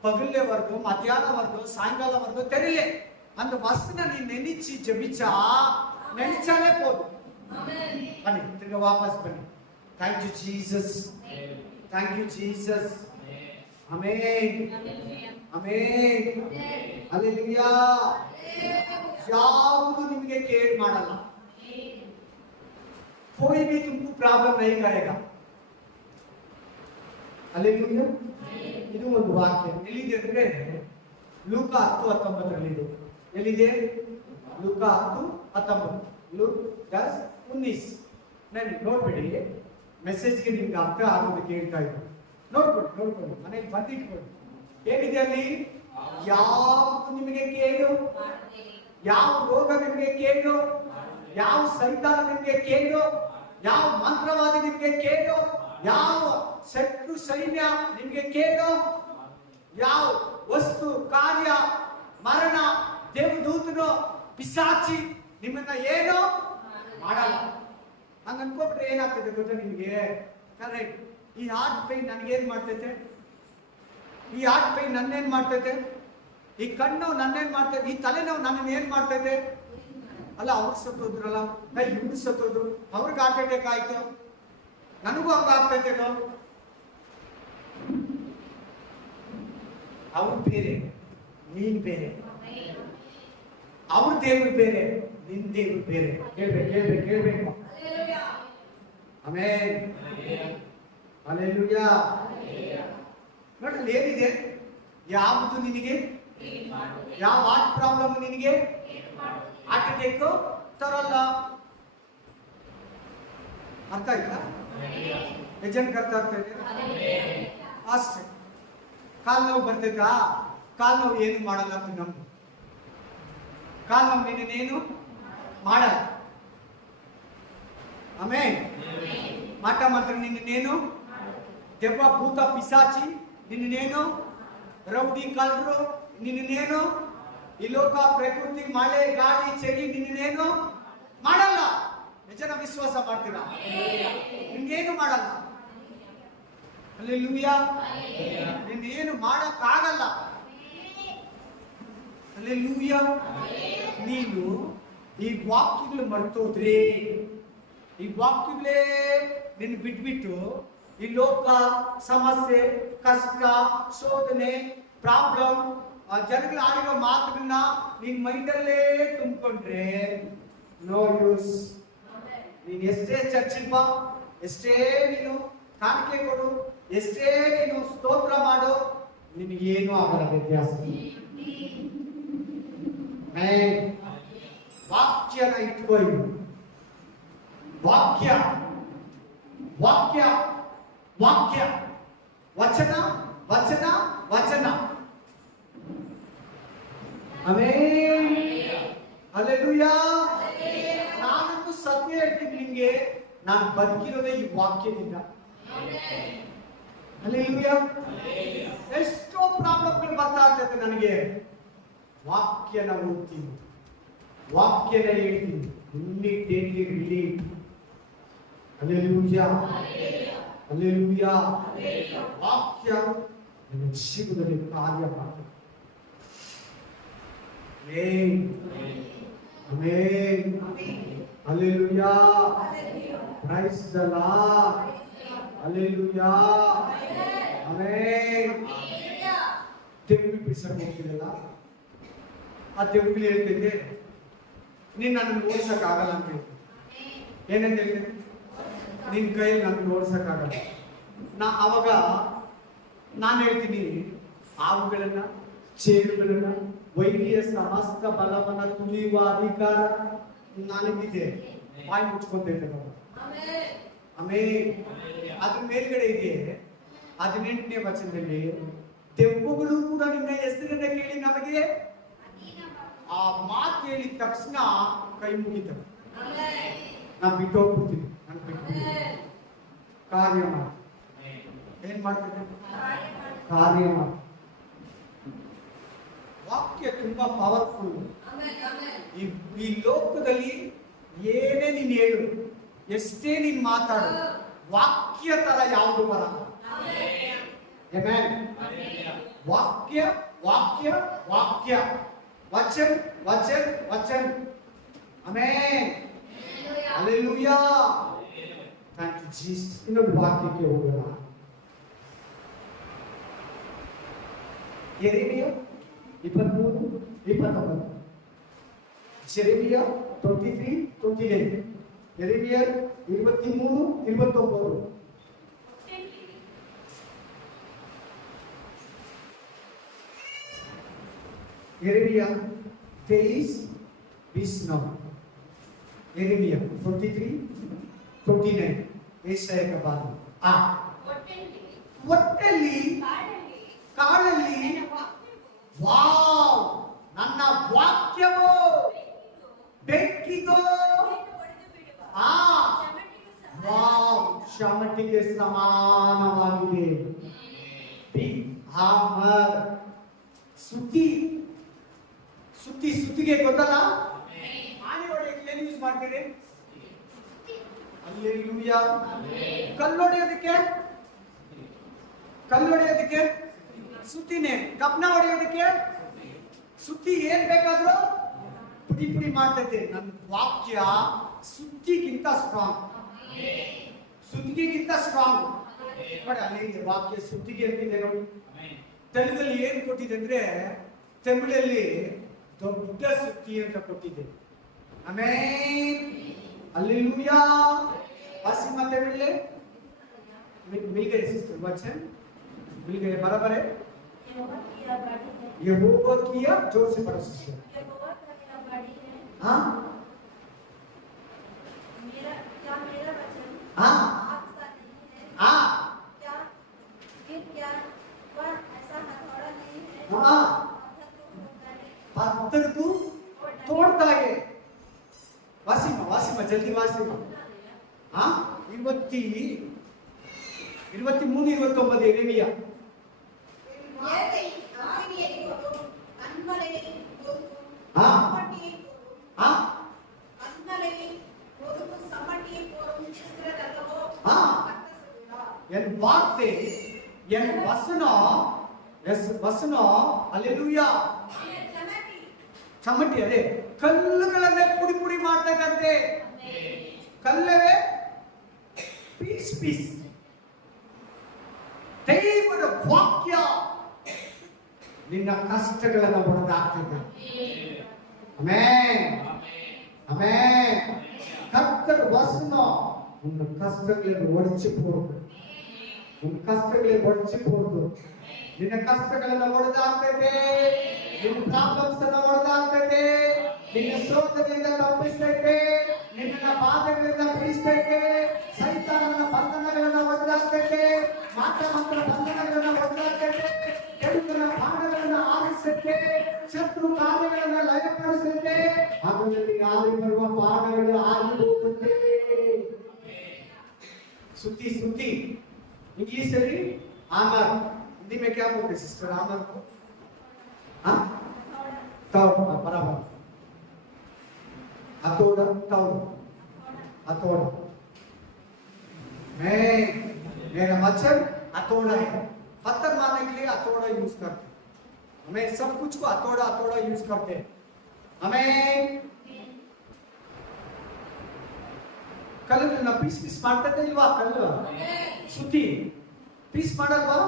பகல்ல வருதோ, மத்தியானம் வருதோ, சாயங்காலம் வருதோ தெரியல. அந்த வசன நீ நினைச்சு ஜெபிச்சா, நினைச்சாலே போதும். பண்ணி திரும்ப வாபஸ் பண்ணி. Thank you Jesus. Thank you Jesus. Amen. Amen. Hallelujah. ಯಾವುದು ನಿಮಗೆ ಕೇರ್ ಮಾಡಲ್ಲ. कोई भी तुमको प्रॉब्लम नहीं करेगा. हालेलुया. ಇದು ಒಂದು ವಾಕ್ಯ ಎಲ್ಲಿದೆ ಅಂದ್ರೆ ಲೂಕ 10:19 ಇದೆ. ಎಲ್ಲಿದೆ? ಲೂಕ 10:19. ಲೂಕ್ 10:19. ನಾನು ನೋಡ್ಬಿಡಿ, ಮೆಸೇಜ್ಗೆ ನಿಮ್ಗೆ ಅರ್ಥ ಆಗೋದಕ್ಕೆ ಹೇಳ್ತಾ ಇದ್ದೀನಿ. ನೋಡ್ಕೊಳ್ಳಿ ಮನೆಗೆ ಬಂದಿಟ್ಕೊಳ್ಳಿ. ಏನಿದೆ ಅಲ್ಲಿ? ಯಾವುದು ನಿಮಗೆ ಕೇಳು, ಯಾವ ರೋಗ ನಿಮಗೆ ಕೇಳು, ಯಾವ ಸೈತಾನ ನಿಮಗೆ ಕೇಳು, ಯಾವ ಮಂತ್ರವಾದಿ ನಿಮಗೆ ಕೇಳು, ಯಾವ ಶತ್ರು ಸೈನ್ಯ ನಿಮಗೆ ಕೇಳು, ಯಾವ ವಸ್ತು ಕಾರ್ಯ ಮರಣ ದೇವದೂತನು ಪಿಶಾಚಿ ನಿಮ್ಮನ್ನ ಏನು ಮಾಡಲ್ಲ. ಹಂಗ ಅನ್ಕೊಬಿಟ್ರೆ ಏನಾಗ್ತದೆ ಗೊತ್ತಾ ನಿಮ್ಗೆ? ಕರೆಕ್ಟ್. ಈ ಹಾರ್ಟ್ ಪೈನ್ ನನ್ಗೇನ್ ಮಾಡ್ತೈತೆ? ಈ ಹಾರ್ಟ್ ಪೈನ್ ನನ್ನೇನ್ ಮಾಡ್ತೈತೆ? ಈ ಕಣ್ಣು ನನ್ನೇನ್ ಮಾಡ್ತೈತೆ? ಈ ತಲೆನೋವು ನನ್ನ ಏನ್ ಮಾಡ್ತೈತೆ? ಅಲ್ಲ, ಅವ್ರು ಸತ್ತೋದ್ರಲ್ಲ, ಇವ್ರು ಸತ್ತೋದ್ರು, ಅವ್ರಿಗೆ ಹಾರ್ಟ್ ಅಟ್ಯಾಕ್ ಆಯ್ತು, ನನಗೂ ಹಂಗ ಆಗ್ತೈತೇನೋ? ಅವ್ರು ಬೇರೆ, ನೀನ್ ಬೇರೆ. ಅವ್ರ ದೇವ್ರು ಬೇರೆ, ನಿನ್ ದೇವ್ರು ಬೇರೆ. ಕೇಳ್ಬೇಕು. ಆಮೇಲೆ ಹಲ್ಲೆಲೂಯಾ. ನೋಡಿ ಏನಿದೆ? ಯಾವುದು ನಿನಗೆ, ಯಾವ ಹಾರ್ಟ್ ಪ್ರಾಬ್ಲಮ್ ನಿನಗೆ ಹಾರ್ಟ್ ಅಟ್ಯಾಕ್ ತರಲ್ಲ. ಅರ್ಥ ಆಯ್ತಾ? ಯಜನ್ಗೆ ಅರ್ಥ ಆಗ್ತಾ ಇದೆ ಅಷ್ಟೇ. ಕಾಲು ನೋವು ಬರ್ತೈತಾ? ಕಾಲು ನೋವು ಏನು ಮಾಡಲ್ಲ ಅಂತ ನಮ್ದು. ಕಾಲು ನೋವು ನಿನ್ನೇನು ಮಾಡಲ್ಲ. ಆಮೇಲೆ ಮಾಟ ಮಾತ್ರ ನಿನ್ನೇನು ದೆವ್ವ ಭೂತ ಪಿಶಾಚಿ ನಿನ್ನೇನು, ರೌಡಿ ಕಳ್ಳರು ನಿನ್ನೇನು, ಈ ಲೋಕ ಪ್ರಕೃತಿ ಮಳೆ ಗಾಳಿ ಚಳಿ ನಿನ್ನೇನು ಮಾಡಲ್ಲ. ನಿಜನ ವಿಶ್ವಾಸ ಮಾಡ್ತೀರಾ? ನಿನ್ಗೇನು ಮಾಡಲ್ಲ. ಹಲ್ಲೆಲೂಯಾ. ನಿನ್ನೇನು ಮಾಡಕ್ಕಾಗಲ್ಲ. ಹಲ್ಲೆಲೂಯಾ. ನೀನು ಈ ವಾಕ್ಯಗಳು ಮರ್ತೋದ್ರಿ, ಈ ವಾಕ್ಯಗಳೇ ನಿನ್ನ ಬಿಟ್ಬಿಟ್ಟು ಈ ಲೋಕ ಸಮಸ್ಯೆ ಕಷ್ಟ ಶೋಧನೆ ಪ್ರಾಬ್ಲಮ್ ಜನಗಳು ಆಡಿರೋ ಮಾತುಗಳನ್ನ ನಿನ್ ಮೈಂಡಲ್ಲೇ ತುಂಬಿಕೊಂಡ್ರೆ ನೋ ಯೂಸ್. ನೀನ್ ಎಷ್ಟೇ ಚರ್ಚಿಗೆ ಬಾ, ಎಷ್ಟೇ ನೀನು ಕಾಣಿಕೆ ಕೊಡು, ಎಷ್ಟೇ ನೀನು ಸ್ತೋತ್ರ ಮಾಡು, ನಿನಗೇನು ಆಗಲ್ಲ ವ್ಯತ್ಯಾಸ. ವಾಕ್ಯನ ಇಟ್ಕೋ. ವಾಕ್ಯ ವಾಕ್ಯ ವಾಕ್ಯ, ವಚನ ವಚನ ವಚನ. Amen, hallelujah. ನಾನಂತೂ ಸತ್ಯ ಹೇಳ್ತೀನಿ ನಿಮಗೆ, ನಾನು ಬದುಕಿರೋದೇ ಈ ವಾಕ್ಯದಿಂದ. ಹಲ್ಲೆಲೂಯಾ. ಎಷ್ಟೋ ಪ್ರಾಬ್ಲಮ್ಗಳು ಬರ್ತಾ ಇರ್ತದೆ ನನಗೆ, ವಾಕ್ಯನ ಓದ್ತೀನಿ, ವಾಕ್ಯನ ಹೇಳ್ತೀನಿ, ಇಮ್ಮಿಡಿಯೇಟ್ಲಿ ರಿಲೀವ್. Hallelujah, hallelujah. ವಾಕ್ಯ ನನ್ನ ಜೀವನದಲ್ಲಿ ಕಾರ್ಯ ಮಾಡ್ತದೆ. Amen, amen, hallelujah. Praise the Lord, hallelujah, amen. ದೆವ್ವಗಳು ಬಿಡಿಸಕ್ಕೆ ಹೋಗ್ತಿರಲ್ಲ, ಆ ದೆವ್ವಗಳು ಹೇಳ್ತಿದ್ದೆ, ನೀನು ನನ್ನನ್ನು ಓಡಿಸಕ್ಕಾಗಲ್ಲ ಅಂತ ಹೇಳ್ತೀನಿ. ಏನಂತ ಹೇಳ್ತೀನಿ? ನಿನ್ನ ಕೈಯಲ್ಲಿ ನನ್ನನ್ನು ಓಡಿಸಕ್ಕಾಗಲ್ಲ. ಅವಾಗ ನಾನು ಹೇಳ್ತೀನಿ, ಹಾವುಗಳನ್ನ, ಚೇಳುಗಳನ್ನ, ವೈದ್ಯ ಸಮಸ್ತ ಬಲವನ್ನ ತುಳಿಯುವ ಅಧಿಕಾರ ನನಗಿದೆ. ಬಾಯಿ ಮುಚ್ಕೊಂತೈತೆ ನಾವು. ಆಮೇಲೆ ಅದ್ರ ಮೇಲ್ಗಡೆ ಇದೆ 18ನೇ ವಚನದಲ್ಲಿ, ದೆವ್ವಗಳು ಕೂಡ ನಿನ್ನ ಹೆಸರನ್ನ ಕೇಳಿ ನಮಗೆ ಆ ಮಾತು ಹೇಳಿದ ತಕ್ಷಣ ಕೈ ಮುಗಿತವೆ. ನಾನು ಬಿಟ್ಟೋಗ್ಬಿಡ್ತೀನಿ, ನಾನು ಬಿಟ್ಟು ಕಾರ್ಯ ಮಾಡಿ. ಏನ್ ಮಾಡ್ತದೆ? ಕಾರ್ಯ ಮಾಡಿ. ವಾಕ್ಯ ತುಂಬಾ ಪವರ್ಫುಲ್. ಈ ಲೋಕದಲ್ಲಿ ಏನೇ ನೀನು ಹೇಳು, ಎಷ್ಟೇ ನೀನು ಮಾತಾಡು, ವಾಕ್ಯ ತರ ಯಾವುದು ಬರಲ್ಲ. ವಾಕ್ಯ ವಾಕ್ಯ ವಾಕ್ಯ, ವಚನ್ ವಚನ್ ವಚನ್. Amen, hallelujah. Thank you Jesus. ಇನ್ನೊಂದು ವಾಕ್ಯಕ್ಕೆ ಹೋಗೋಣ. ಯೆರೆಮೀಯ 23:29. ಯೆರೆಮೀಯ 23:29. ಯೆರೆಮೀಯ 23:29. ಯೆರೆಮೀಯ 23:29. ಯೆರೆಮೀಯ 23:29. ಏಷಾಯ ಬಾದು. ಒಟ್ಟಲ್ಲಿ ಕಾಳಲ್ಲಿ ವಾವ್, ನನ್ನ ವಾಕ್ಯವು ಬೆಕ್ಕಿಗೋ ವಾವ್ ಶಮಟಿಗೆ ಸಮಾನವಾಗಿದೆ. ಸುತ್ತಿಗೆ ಗೊತ್ತಲ್ಲ? ಆನೆ ಹೊಡೆಯಕ್ಕೆ ಏನು ಯೂಸ್ ಮಾಡ್ತೀರಿ? ಹಲ್ಲೆಲೂಯಾ. ಕಲ್ಲೊಡೆಯೋದಕ್ಕೆ ಸುತ್ತಿನೇ. ಕಬ್ನ ಹೊಡೆಯೋದಕ್ಕೆ ಸುತ್ತಿ ಏನ್ ಬೇಕಾದ್ರೂ ಪುಡಿ ಪುಡಿ ಮಾಡ್ತೈತೆ. ನನ್ನ ವಾಕ್ಯ ಸುತ್ತಿಗಿಂತ ಸ್ಟ್ರಾಂಗ್, ಸುತ್ತಿಗೆಗಿಂತ ಸ್ಟ್ರಾಂಗ್. ನೋಡಿ ಅಲ್ಲಿ ವಾಕ್ಯ ಸುತ್ತಿಗೆ ಅಂತಿದೆ ನೋಡಿ. ತೆಲುಗಲ್ಲಿ ಏನ್ ಕೊಟ್ಟಿದೆ ಅಂದ್ರೆ, ತಮಿಳಲ್ಲಿ ದೊಡ್ಡ ಸುತ್ತಿ ಅಂತ ಕೊಟ್ಟಿದೆ. Amen, hallelujah. वासी मत मिलले मिल गए सिस्टर वचन मिल गए बराबर है। यहोवा किया जोर से पढ़ो सिस्टर। हाँ मेरा क्या मेरा वचन हाँ आपका नहीं है। हाँ क्या फिर क्या वह ऐसा हथौड़ा नहीं है हाँ पत्थर को तोड़ता है। वासी में जल्दी वासी में हाँ 23-29 एरेमिया हाँ हाँ என் வார்த்தை என் வசனம் அல்லேலூயா ಚಮಟಿ ಅದೇ ಕಲ್ಲುಗಳನ್ನೇ ಪುಡಿ ಪುಡಿ ಮಾಡ್ತಕ್ಕಂತೆ ಕಲ್ಲವೇ ಪೀಸ್ ಪೀಸ್ ದೇವರ ವಾಕ್ಯ ನಿನ್ನ ಕಷ್ಟಗಳನ್ನು ಹೊಡೆದಾಕ್ತದೆ. Amen amen. கர்த்தர் வசனம் உங்க கஷ்டங்களை உடைச்சு போடும். ನಿನ್ನ ಕಷ್ಟಗಳೇ ಒಡಚಿಕೊಡ್ತು. ನಿನ್ನ ಕಷ್ಟಗಳನ್ನ ಒಡೆದಾಗ್ತೈತೆ, ನಿನ್ನ ಪ್ರಾಬ್ಲಮ್ಸ್ ಅನ್ನ ಒಡೆದಾಗ್ತೈತೆ, ನಿನ್ನ ಶೋಧನೆಯಿಂದ ತಪ್ಪಿಸ್ತೈತೆ, ನಿನ್ನ ಬಾಧೆಗಳಿಂದ ಬಿಡಿಸ್ತೈತೆ, ಸೈತಾನನ ಬಂಧನಗಳನ್ನ ಒಡೆದಾಗ್ತೈತೆ, ಮಾಟ ಮಂತ್ರ ಬಂಧನಗಳನ್ನ ಒಡೆದಾಗ್ತೈತೆ, ಕೆಡುಕನ ಬಾಣಗಳನ್ನ ಆರಿಸುತ್ತೆ, ಶತ್ರು ಕಾರ್ಯಗಳನ್ನ ಲಯಪಡಿಸುತ್ತೆ. ಅದರಲ್ಲಿ ಆರಿ ಬರುವ ಬಾಣಗಳು ಆಗಿ ಹೋಗುತ್ತೆ. सुती सुती इंग्लिश ಅಲ್ಲಿ आमर, हिंदी में क्या बोलते सिस्टर आमर को? हाँ तौड़, बराबर। हथौड़ा तौड़, हथौड़ा। मेरा वचन हथौड़ा है। पत्थर मारने के लिए हथौड़ा यूज करते हैं। हमें सब कुछ को हथौड़ा हथौड़ा यूज करते हैं। हमें ಕಲ್ಲನ್ನ ಪೀಸ್ ಮಾಡ್ತದೆ ಇಲ್ವಾ? ಕಲ್ಲು ಸುತ್ತಿ ಪೀಸ್ ಮಾಡಲ್ವಾ?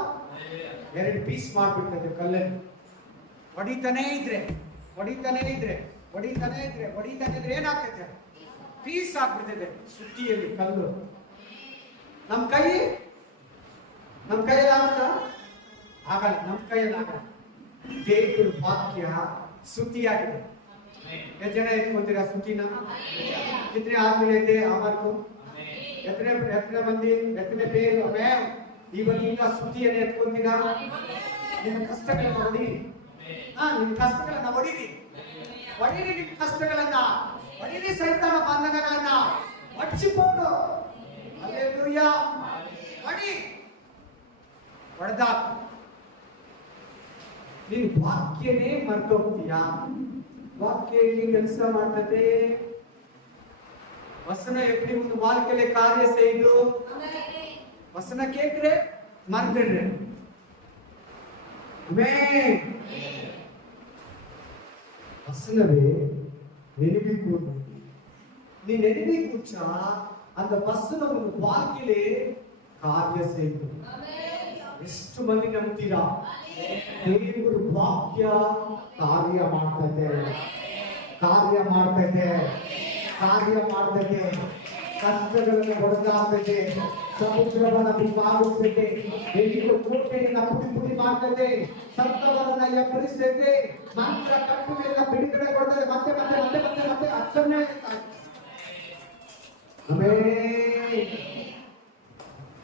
ಎರಡು ಪೀಸ್ ಮಾಡ್ಬಿಡ್ತದೆ ಕಲ್ಲನ್ನು. ಹೊಡಿತಾನೇ ಇದ್ರೆ ಏನಾಗ್ತೈತೆ? ಪೀಸ್ ಆಗ್ಬಿಡ್ತದೆ ಸುತ್ತಿಯಲ್ಲಿ ಕಲ್ಲು. ನಮ್ಮ ಕೈಯಲ್ಲಿ ಆಗುತ್ತಾ? ಆಗಲ್ಲ. ನಮ್ಮ ಕೈಯಲ್ಲಿ ಆಗಲ್ಲ. ದೇವರ ವಾಕ್ಯ ಸುತ್ತಿಯಾಗಿದೆ. ಎಷ್ಟು ಜನ ಎತ್ಕೊಂತೀರಾ ಸುತ್ತಿನ? कितने आदमी लेते हैं आमर को? ಎತ್ತನೆ ಮಂದಿ, ಎತ್ತನೆ ಪೇರು. ಆಮೆನ್. ಇವತ್ತಿನ ಸುತ್ತಿಯನ್ನು ಎತ್ಕೊಂತೀರಾ? ನಿಮ್ಮ ಕಷ್ಟಗಳನ್ನ ಹೊಡೀರಿ. ನಿಮ್ಮ ಕಷ್ಟಗಳನ್ನ ಹೊಡೀರಿ. ನಿಮ್ಮ ಕಷ್ಟಗಳನ್ನ ಹೊಡೀರಿ. ಸೈತಾನ ಬಂಧನಗಳನ್ನ ಮಡಚಿಕೊಂಡು ಹಲ್ಲೆಲೂಯಾ ಹೊಡಿ. ಹೊಡೆದಾಕು. ನೀನು ವಾಕ್ಯನೇ ಮರ್ತೋಗ್ತೀಯಾ? ವಾಕ್ಯ ಕೆಲಸ ಮಾಡ್ತದೆ. वसन எப்படி உன் வாழ்க்கையில காரியம் செய்து? வசன கேக்குறே மறந்துடுறே. ஆமென். வசனவே நெருங்கி கூடு. நீ நெருங்கி கூச்சா அந்த வசனம் உன் வாழ்க்கையில காரியம் செய்து. ஆமென். ಎಷ್ಟು ಮಂದಿ ನಂಬ್ತೀರಾ? ದೇವರ ವಾಕ್ಯ ಕಾರ್ಯ ಮಾಡ್ತದೆ. ಕಷ್ಟಗಳನ್ನು ಹೊಡೆದಾಗ್ತದೆ. ಸಮುದ್ರವನ್ನು ವಿಭಾಗಿಸ್ತದೆ. ಎಲ್ಲಿಗೂ ಕೋಟೆಯನ್ನು ಪುಡಿ ಮಾಡ್ತದೆ. ಸತ್ತವರನ್ನ ಎಬ್ಬರಿಸ್ತದೆ. ಮಂತ್ರ ಕಟ್ಟುವೆಲ್ಲ ಬಿಡುಗಡೆ ಕೊಡ್ತದೆ. ಮತ್ತೆ ಅಚ್ಚನ್ನೇ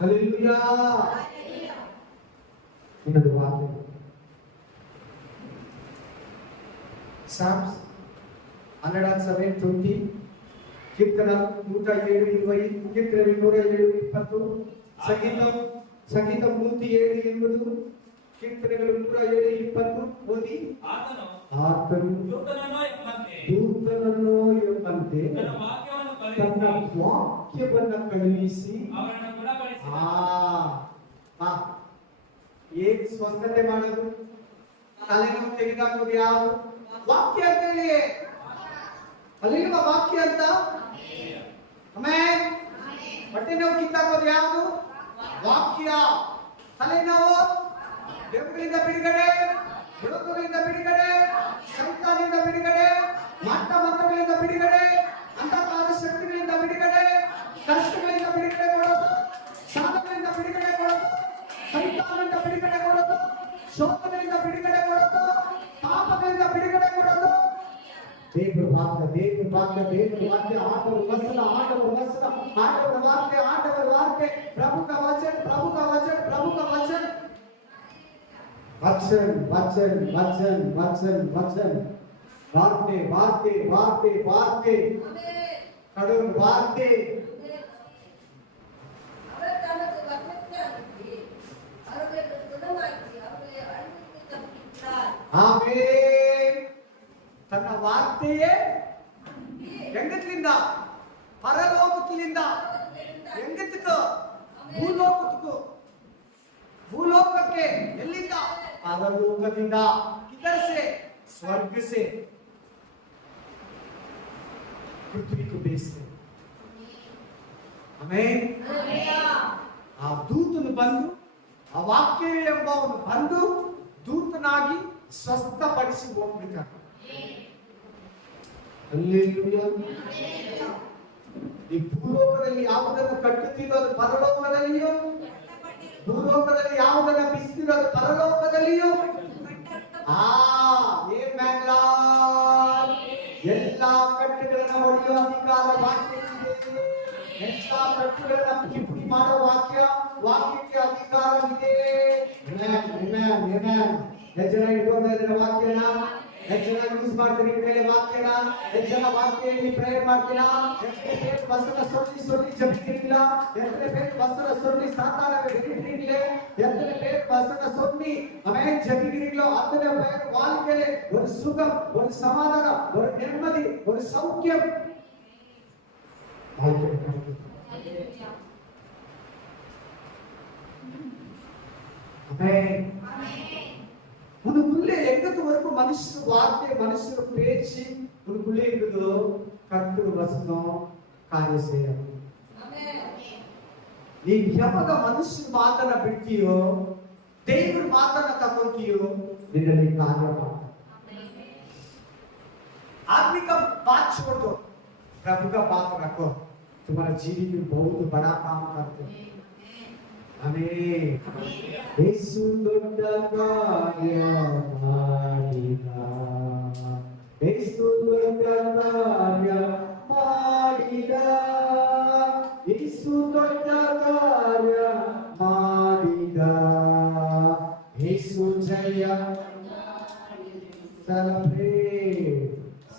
ಹಲ್ಲೆಲೂಯಾ. ಇನ್ನೊಂದು ವಾಕ್ಯ ಸಾಮ್ಸ್ 107:20, ಕೀರ್ತನ 107:20, ಕೀರ್ತನೆ 107:20, ಸಂಗೀತ 107:80, ಕೀರ್ತನೆಗಳು 107:20 ಓದಿ. ಆತನು ದೂತನನ್ನು ಎಂಬಂತೆ ತನ್ನ ವಾಕ್ಯವನ್ನು ಕಳುಹಿಸಿ ಏನ್ ಸ್ವಸ್ಥತೆ ಮಾಡೋದು? ತಲೆನೋವು ತೆಗೆದಾಕೋದು ಯಾವುದು? ವಾಕ್ಯ ಅಂತ ಹೇಳಿ. ಅಲ್ಲಿರುವ ವಾಕ್ಯ ಅಂತ. ಆಮೆನ್. ಹೊಟ್ಟೆ ನೋವು ಕಿತ್ತಾಕೋದು ಯಾವುದು? ವಾಕ್ಯ. ತಲೆನೋವು ಬೆಂಬಲಿಂದ ಬಿಡುಗಡೆ, ಹುಡುಗರಿಂದ ಬಿಡುಗಡೆ, ಸೈತಾನದಿಂದ ಬಿಡುಗಡೆ, ಮಾಟ ಮಂತ್ರಗಳಿಂದ ಬಿಡುಗಡೆ, ಅಂಧಕಾರ ಶಕ್ತಿಗಳಿಂದ ಬಿಡುಗಡೆ, ಕಷ್ಟಗಳಿಂದ ಬಿಡುಗಡೆ ಕೊಡೋದು, ಸಾಧನೆಯಿಂದ ಬಿಡುಗಡೆ ಕೊಡೋದು, ಸೈತಾನದಿಂದ ಬಿಡುಗಡೆ ಕೊಡೋದು, ಶೋಧನೆಯಿಂದ ಬಿಡುಗಡೆ ಕೊಡೋದು, ಪಾಪಗಳಿಂದ ಬಿಡುಗಡೆ ಕೊಡೋದು. ದೇವರ ವಾಕ್ಯ ಆಟವರ ವಚನ ಪ್ರಭು का वचन वार्ते कड़ूर वार्ते ಆಮೆನ್. ತನ್ನ ವಾರ್ತೆಯೇ ಎಂಗತ್ಲಿಂದ ಪರಲೋಕದಿಂದ ಎಂಗತ್ತಕ್ಕೂ ಭೂಲೋಕಕ್ಕೆ ಎಲ್ಲಿಂದ? ಪರಲೋಕದಿಂದ. किधर से? स्वर्ग से पृथ्वी को भेजते. ಆಮೆನ್. ಆ ದೂತನು ಬಂದು, ಆ ವಾಕ್ಯ ಎಂಬವನು ಬಂದು ದೂತನಾಗಿ ಸ್ವಸ್ಥಪಡಿಸಿ ಹೋಗ್ಬಿಡ್ತಾನೆ. ಹಲ್ಲೆಲೂಯಾ. ಈ ಭೂಲೋಕದಲ್ಲಿ ಯಾವುದನ್ನು ಕಟ್ಟುತ್ತೀರೋ ಅದು ಪರಲೋಕದಲ್ಲಿಯೂ ಭೂಲೋಕದಲ್ಲಿ ಯಾವುದನ್ನ ಬಿಸಿಲಿರೋ ಅದು ಪರಲೋಕದಲ್ಲಿಯೂ ಆಮೆನ್ ಲಾರ್ಡ್. ಎಲ್ಲಾ ಕಟ್ಟುಗಳನ್ನ ಹೊಡೆಯುವ ಅಧಿಕಾರ ವಾಕ್ಯಕ್ಕಿದೆ. ಎಲ್ಲಾ ಕಟ್ಟುಗಳನ್ನ ಪುಡಿ ಮಾಡುವ ವಾಕ್ಯಕ್ಕೆ ಅಧಿಕಾರವಿದೆ. ಎಷ್ಟು ಜನ ಇಟ್ಕೊಳ್ತಾ ಇದ್ರೆ ವಾಕ್ಯನ, ಎಷ್ಟು ಜನ ಯೂಸ್ ಮಾಡ್ತೀರಿ ಮೇಲೆ ವಾಕ್ಯನ, ಎಷ್ಟು ಜನ ವಾಕ್ಯದಲ್ಲಿ ಪ್ರೇಯರ್ ಮಾಡ್ತೀರಾ, ಎಷ್ಟು ವಸನ ಸೊಲ್ಲಿ ಜಪಿತಿರಲಿಲ್ಲ, ಎಷ್ಟು ವಸನ ಸೊಲ್ಲಿ ಸಾತಾನಕ್ಕೆ ಬೆರಿತಿರಲಿಲ್ಲ, ಎಷ್ಟು ವಸನ ಸೊಲ್ಲಿ ಆಮೇಲೆ ಜಪಿತಿರಲಿಲ್ಲ. ಅದನ್ನ வாழ்க்கையிலே ஒரு சுகம், ஒரு சமாதானம், ஒரு நிம்மதி, ஒரு சௌக்கியம் உனக்குள்ளே எங்கத்து வரைக்கும் மனுஷ வார்த்தை, மனுஷ பேச்சு உனக்குள்ளே இருக்குதோ கர்த்தர் வசனம் ಕಾರ್ಯ செய்யும். ನೀನು ಯಾವಾಗ ಮನುಷ್ಯನ ಮಾತನ್ನ ಬಿಡ್ತೀಯೋ, ದೇವರ ಮಾತನ್ನ ತಗೊಂತೀಯೋ, ನಿನ್ನಲ್ಲಿ ಕಾರ್ಯ ಮಾಡ್ತಾನೆ. आदमी का बात छोड़ दो, प्रभु का बात रखो, तुम्हारा जीवन में बहुत बड़ा काम करते हैं. आमीन. ಯೇಸು ದೊಡ್ಡ ಕಾರ್ಯ ಮಾಡಿದ, ಯೇಸು ದೊಡ್ಡ ಕಾರ್ಯ ಮಾಡಿದ, ಯೇಸು ದೊಡ್ಡ ಕಾರ್ಯ ಮಾಡಿದ, ಯೇಸು ಜಯ. Celebrate,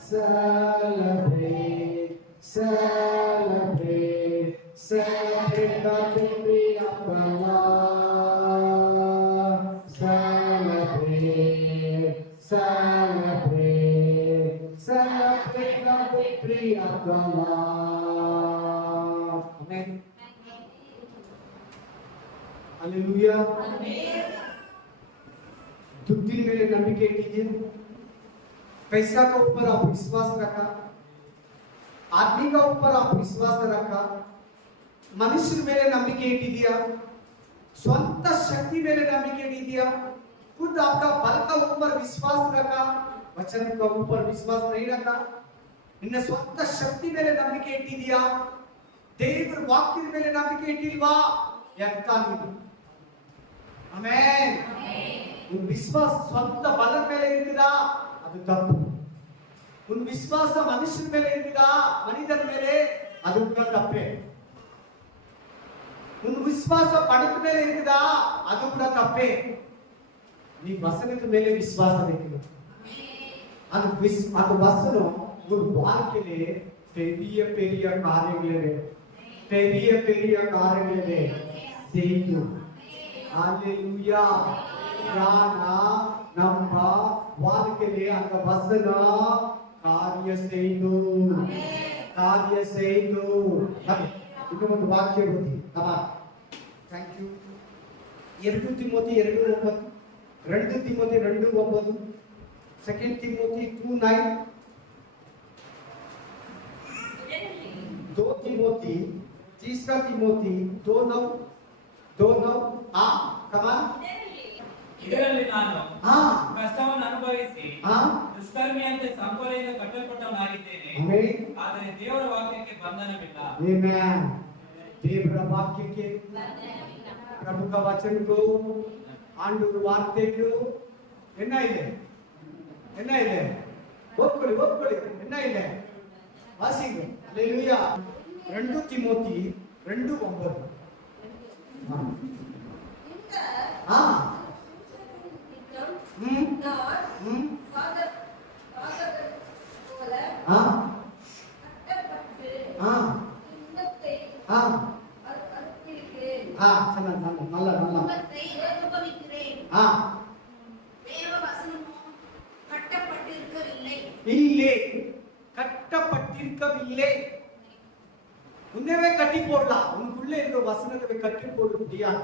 celebrate, celebrate, celebrate the victory of the Lord. Celebrate, celebrate, celebrate the victory of the Lord. Amen. Hallelujah. Amen. दुर्दिन मेरे नंबिके कीजिए, पैसा के ऊपर आप विश्वास रखा, आदमी का ऊपर आप विश्वास रखा, मनुष्य मेरे नंबिके इಟ್ಟಿದ್ದೀಯಾ, स्ವಂತ शक्ति मेरे नंबिके इಟ್ಟಿದ್ದೀಯಾ, खुद आपका बल का ऊपर विश्वास रखा, वचन का ऊपर विश्वास नहीं रखा, ನಿನ್ನ ಸ್ವಂತ ಶಕ್ತಿ ಮೇಲೆ ನಂಬಿಕೆ ಇಟ್ಟಿದ್ದೀಯಾ, ದೇವರ ವಾಕ್ಯದ ಮೇಲೆ ನಂಬಿಕೆ ಇಟ್ಟಿಲ್ವಾ, ಎಂತ ನೀನು. ಆಮೆನ್. उन विश्वास स्ವಂತ ಬಲದ ಮೇಲೆ ಇರುತ್ತಾ, ಅದು ತಪ್ಪು. उन ವಿಶ್ವಾಸ ಮನುಷ್ಯನ ಮೇಲೆ ಇರುತ್ತಾ, ಮನಿದನ ಮೇಲೆ, ಅದು ಕೂಡ ತಪ್ಪೇ. उन ವಿಶ್ವಾಸ ಪಡದ ಮೇಲೆ ಇರುತ್ತಾ, ಅದು ಕೂಡ ತಪ್ಪೇ. ನೀ ವಸನದ ಮೇಲೆ ವಿಶ್ವಾಸ ಬೇಕಿಲ್ಲ. ಅದು ವಸನ ஒரு வாழ்க்கையிலே பெரிய பெரிய காரியங்களே, பெரிய பெரிய காரியங்களே செய்யும். ஹalleluya. ரானா நம்ம வாழ்க்கையிலே அந்த வசன ಕಾರ್ಯ செய்து, ಕಾರ್ಯ செய்து. ಇನ್ನೊಂದು ವಾಕ್ಯ ಓದಿ. Thank you. 2 Timothy 2:9, 2 Timothy 2:9, 2 Timothy 2:9, 2 Timothy, 3 Timothy 2:9. Come on. ಇದರಲ್ಲಿ ನಾನು ಕಷ್ಟವನ್ನು ಅನುಭವಿಸಿ ದುಷ್ಕರ್ಮಿಯಂತೆ ಸಂಕೋಲೆಯಿಂದ ಕಟ್ಟಲ್ಪಟ್ಟವನಾಗಿದ್ದೇನೆ, ಆದರೆ ದೇವರ ವಾಕ್ಯಕ್ಕೆ ಬಂಧನವಿಲ್ಲ. ಆಮೆನ್. ದೇವರ ವಾಕ್ಯಕ್ಕೆ, ಪ್ರಭು का वचन को, ಆಂಡೂರ ವಾರ್ತೆಗಳು ಎನ್ನ ಇದೆ, ಒಪ್ಕೊಳ್ಳಿ ಎನ್ನ ಇದೆ ವಾಸಿಂಗ್. ಹalleluya. 2 ತಿಮೋಥಿ 2:9. கட்டப்பட்டிருக்கவில்லை. உன்னவே கட்டி போடலாம், உனக்குள்ள இருக்கிற வசனத்தை கட்டி போட முடியாது.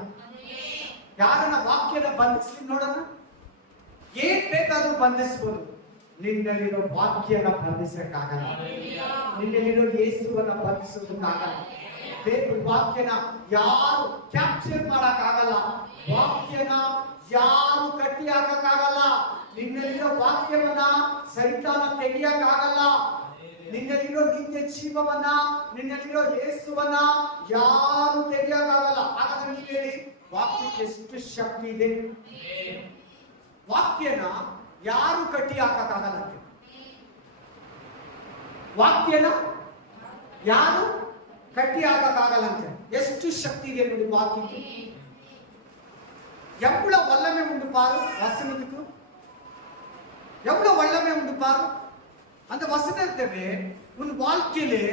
ಯಾರನ್ನ ವಾಕ್ಯನ ಬಂಧಿಸಿ ನೋಡೋಣ. ಏನ್ ಬೇಕಾದ್ರೂ ಬಂಧಿಸಬಹುದು, ನಿನ್ನಲ್ಲಿರೋ ವಾಕ್ಯನ ಬಂಧಿಸಕ್ಕಾಗಲ್ಲ, ನಿನ್ನಲ್ಲಿರೋ ಯೇಸುವನ್ನ ಬಂಧಿಸೋದಕ್ಕಾಗಲ್ಲ, ದೇವರ ವಾಕ್ಯನ ಯಾರು ಕ್ಯಾಪ್ಚರ್ ಮಾಡಕ್ಕಾಗಲ್ಲ, ವಾಕ್ಯನ ಯಾರು ಕಟ್ಟಿ ಹಾಕಕ್ಕಾಗಲ್ಲ, ನಿನ್ನಲ್ಲಿರೋ ವಾಕ್ಯವನ್ನ ಸೈತಾನ ತೆಗಿಯಕ್ಕಾಗಲ್ಲ, ನಿನ್ನಲ್ಲಿರೋ ನಿತ್ಯ ಜೀವವನ್ನ, ನಿನ್ನಲ್ಲಿರೋ ಯೇಸುವನ್ನ ಯಾರು ತೆಗಿಯಕ್ಕಾಗಲ್ಲ. ಹಾಗಾದ್ರೆ ನೀವು ಹೇಳಿ, ವಾಕ್ಯಕ್ಕೆ ಎಷ್ಟು ಶಕ್ತಿ ಇದೆ. ವಾಕ್ಯನ ಯಾರು ಕಟ್ಟಿ ಹಾಕಕ್ಕಾಗಲ್ಲ. ವಾಕ್ಯನ ಯಾರು ಕಟ್ಟಿ ಹಾಕಕ್ಕಾಗಲ್ಲಂತೆ. ಎಷ್ಟು ಶಕ್ತಿ ಇದೆ ನೋಡಿ ವಾಕ್ಯಕ್ಕೆ. எவ்வளவு வல்லமை உண்டு பாரு வசனத்துக்கு. எவ்வளவு வல்லமை உண்டு பாரு. அந்த வசனத்தை உன் வாழ்க்கையிலே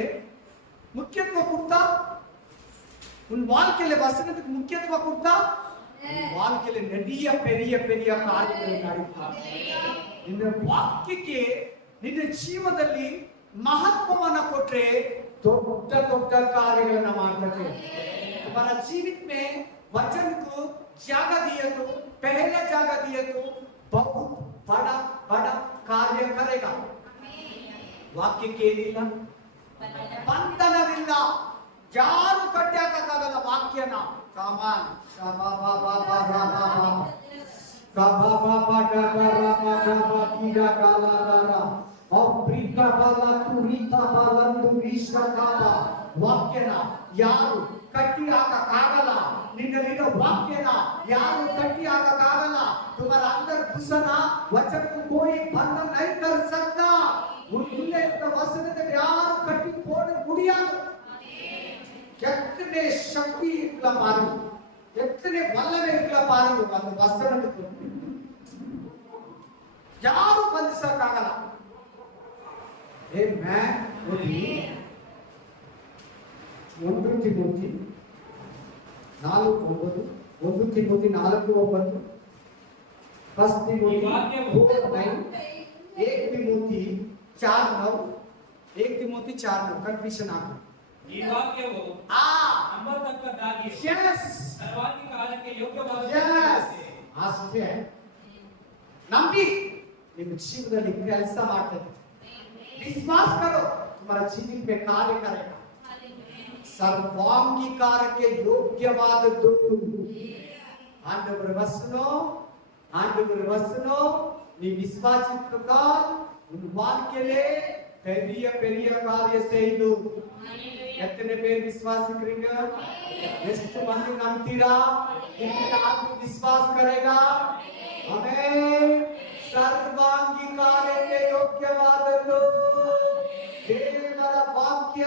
முக்கியத்துவம் கொடுத்தா, உன் வாழ்க்கையில வசனத்துக்கு முக்கியத்துவம் கொடுத்தா, உன் வாழ்க்கையில நிறைய பெரிய பெரிய ಕಾರ್ಯಗಳು ನಡೆಯುತ್ತವೆ. ನಿನ್ನ ವಾಕ್ಯಕ್ಕೆ ನಿನ್ನ ಜೀವನದಲ್ಲಿ ಮಹತ್ವವನ್ನು ಕೊಟ್ಟರೆ ದೊಡ್ಡ ದೊಡ್ಡ ಕಾರ್ಯಗಳನ್ನು ಮಾಡ್ತದೆ. तुम्हारा जीवित में वचन को जगह दिया तो पहला जगह दिया तो बहुत बड़ा बड़ा कार्य करेगा. वाक्य ಕೇಳಿಲ್ಲ, ಬಂಧನವಿಲ್ಲ, ಯಾರು ಕಟ್ಟಾಕಕ್ಕಾಗಲ್ಲ ವಾಕ್ಯನ. ಕಾಮಾನ್ ವಾಕ್ಯನ ಯಾರು ಕಟ್ಟಿ ಹಾಕಕ್ಕಾಗಲ್ಲ. ನಿನ್ನಲ್ಲಿರೋ ವಾಕ್ಯನ ಯಾರು ಕಟ್ಟಿ ಹಾಕಕ್ಕಾಗಲ್ಲ. तुम्हारा अंदर घुसना वचन को कोई बंधन नहीं कर सकता. उनके वचन यार कट्टी फोड़ मुड़ियादु. ಎತ್ತನೆ ಶಕ್ತಿ ಇರ್ಲ ಪಾರು, ಎತ್ತನೆ ಬಲ್ಲವೇ ಇರ್ಲ ಪಾರು. ಒಂದು ವಚನಕ್ಕೆ ಯಾರು ಬಂಧಿಸಕ್ಕಾಗಲ್ಲ. ಆಮೆನ್. ನೋಡಿ 1 Timothy 4:9, 1 Timothy 4:9, 1 Timothy 4:9, 1 Timothy 4:9, 1 Timothy 4:9. Confusion ಆಗ ಈ ವಾಕ್ಯವು ನಂಬತಕ್ಕದ್ದಾಗಿ ಸರ್ವಾಂಗಿ ಕಾಲಕ್ಕೆ ಯೋಗ್ಯವಾಗಿದೆ. ಅಷ್ಟೇ ನಂಬಿ ನಿಮ್ಮ ಜೀವನದಲ್ಲಿ ಕೆಲಸ ಮಾಡ್ತದೆ. विश्वास करो तुम्हारा जीवन में कार्य करेगा. ಸರ್ವಾಂಗೀಕಾರಕ್ಕೆ ಯೋಗ್ಯವಾದದ್ದು ಆಂಡವರ ವಸನ நீ விசுவாசித்தால் உன் வாழ்க்கையிலே பெரிய பெரிய காரியம் செய்யும். எத்தனை பேர் விசுவாசிக்கிறீங்க? ಎಷ್ಟು ಮಂದಿ ನಂಬ್ತೀರಾ? कितना आदमी विश्वास करेगा? आमेन. ಸರ್ವಾಂಗೀಕಾರಕ್ಕೆ ಯೋಗ್ಯವಾದದ್ದು ದೇವರ ವಾಕ್ಯ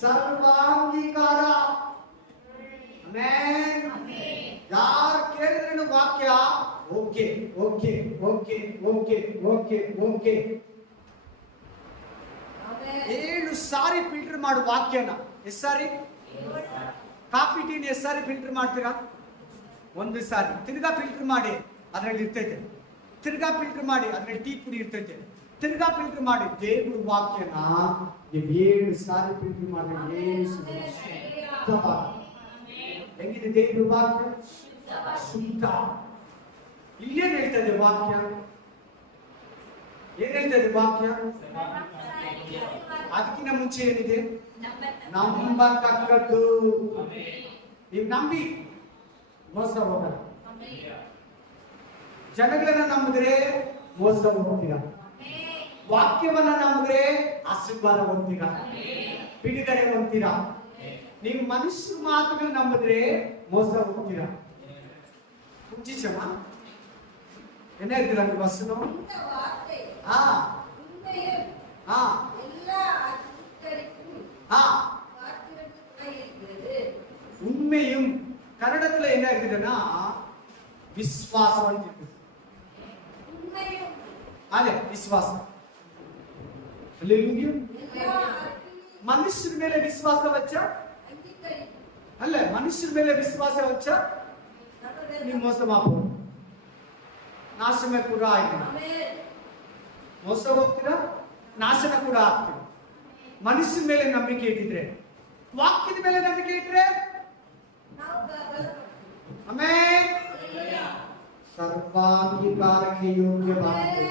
ಸರ್ವಾಂಗೀಕಾರ. ಆಮೆನ್. ಯಾರು ಕೇಳಿದ್ರು ವಾಕ್ಯ okay okay okay okay okay okay. 7 ಸಾರಿ ಫಿಲ್ಟರ್ ಮಾಡು ವಾಕ್ಯನ. ಎಷ್ಟು ಸಾರಿ? ಕಾಫಿ ಟೀನ ಎಷ್ಟು ಸಾರಿ ಫಿಲ್ಟರ್ ಮಾಡ್ತೀರಾ? 1 ಸಾರಿ. ತಿರ್ಗಾ ಫಿಲ್ಟರ್ ಮಾಡಿ ಅದರಲ್ಲಿ ಇರ್ತೈತೆ. ತಿರ್ಗಾ ಫಿಲ್ಟರ್ ಮಾಡಿ ಅದರಲ್ಲಿ ಟೀ ಪುಡಿ ಇರ್ತೈತೆ. ತಿರ್ಗಾ ಫಿಲ್ಟರ್ ಮಾಡಿ ದೇವರ ವಾಕ್ಯನ 7 ಸಾರಿ ಫಿಲ್ಟರ್ ಮಾಡಿ. ಹೆಂಗಿದೆ ದೇವರ ವಾಕ್ಯ? ಶುದ್ಧ. ಇಲ್ಲೇನು ಹೇಳ್ತದೆ ವಾಕ್ಯ? ಏನ್ ಹೇಳ್ತದೆ ವಾಕ್ಯ? ಅದಕ್ಕಿಂತ ಮುಂಚೆ ಏನಿದೆ? ನಂಬತಕ್ಕದ್ದು. ನೀವು ನಂಬಿ ಮೋಸ ಹೋಗಲ್ಲ. ಜನಗಳನ್ನ ನಂಬಿದ್ರೆ ಮೋಸ ಹೋಗ್ತೀರಾ. ವಾಕ್ಯವನ್ನ ನಂಬಿದ್ರೆ ಆಶೀರ್ವಾದ ಹೊಂದ್ತೀರಾ, ಬಿಡುಗಡೆ ಹೊಂದ್ತೀರಾ. ನೀವು ಮನುಷ್ಯ ಮಾತುಗಳು ನಂಬಿದ್ರೆ ಮೋಸ ಹೋಗ್ತೀರಾ. ಕುಂಚಿಚಮ್ಮ என்ன இருக்கிறாங்க வசனம்? இந்த வார்த்தை உண்மையும் எல்லா அர்த்தங்களுக்கும் வார்த்தைகளுக்கு இருக்கிறது. உண்மையும் கன்னடத்துல என்ன இருக்குதுன்னா விசுவாசம் இருக்கு. உண்மையும் ಅದೇ ವಿಶ್ವಾಸ. ಹಲ್ಲೆಲೂಯಾ. ಮನುಷ್ಯರ ಮೇಲೆ ವಿಶ್ವಾಸ ವಚ್ಚ ಅಲ್ಲ, ಮನುಷ್ಯರ ಮೇಲೆ ವಿಶ್ವಾಸ ವಚ್ಚ ನೀವು ಮೋಸ ಮಾಡ್ಬೋದು. ನಾಶನ ಕೂಡ ಆಯ್ತು. ಮೋಸ ಹೋಗ್ತೀರಾ, ನಾಶನ ಕೂಡ ಆಗ್ತೀರಾ. ಮನುಷ್ಯರ ಮೇಲೆ ನಂಬಿಕೆ ಇಟ್ಟಿದ್ರೆ, ವಾಕ್ಯದ ಮೇಲೆ ನಂಬಿಕೆ ಇಟ್ರೆ ಆಮೆನ್. ಸರ್ವಾಂಗೀಕಾರಕ್ಕೆ ಯೋಗ್ಯವಾಗಿದೆ.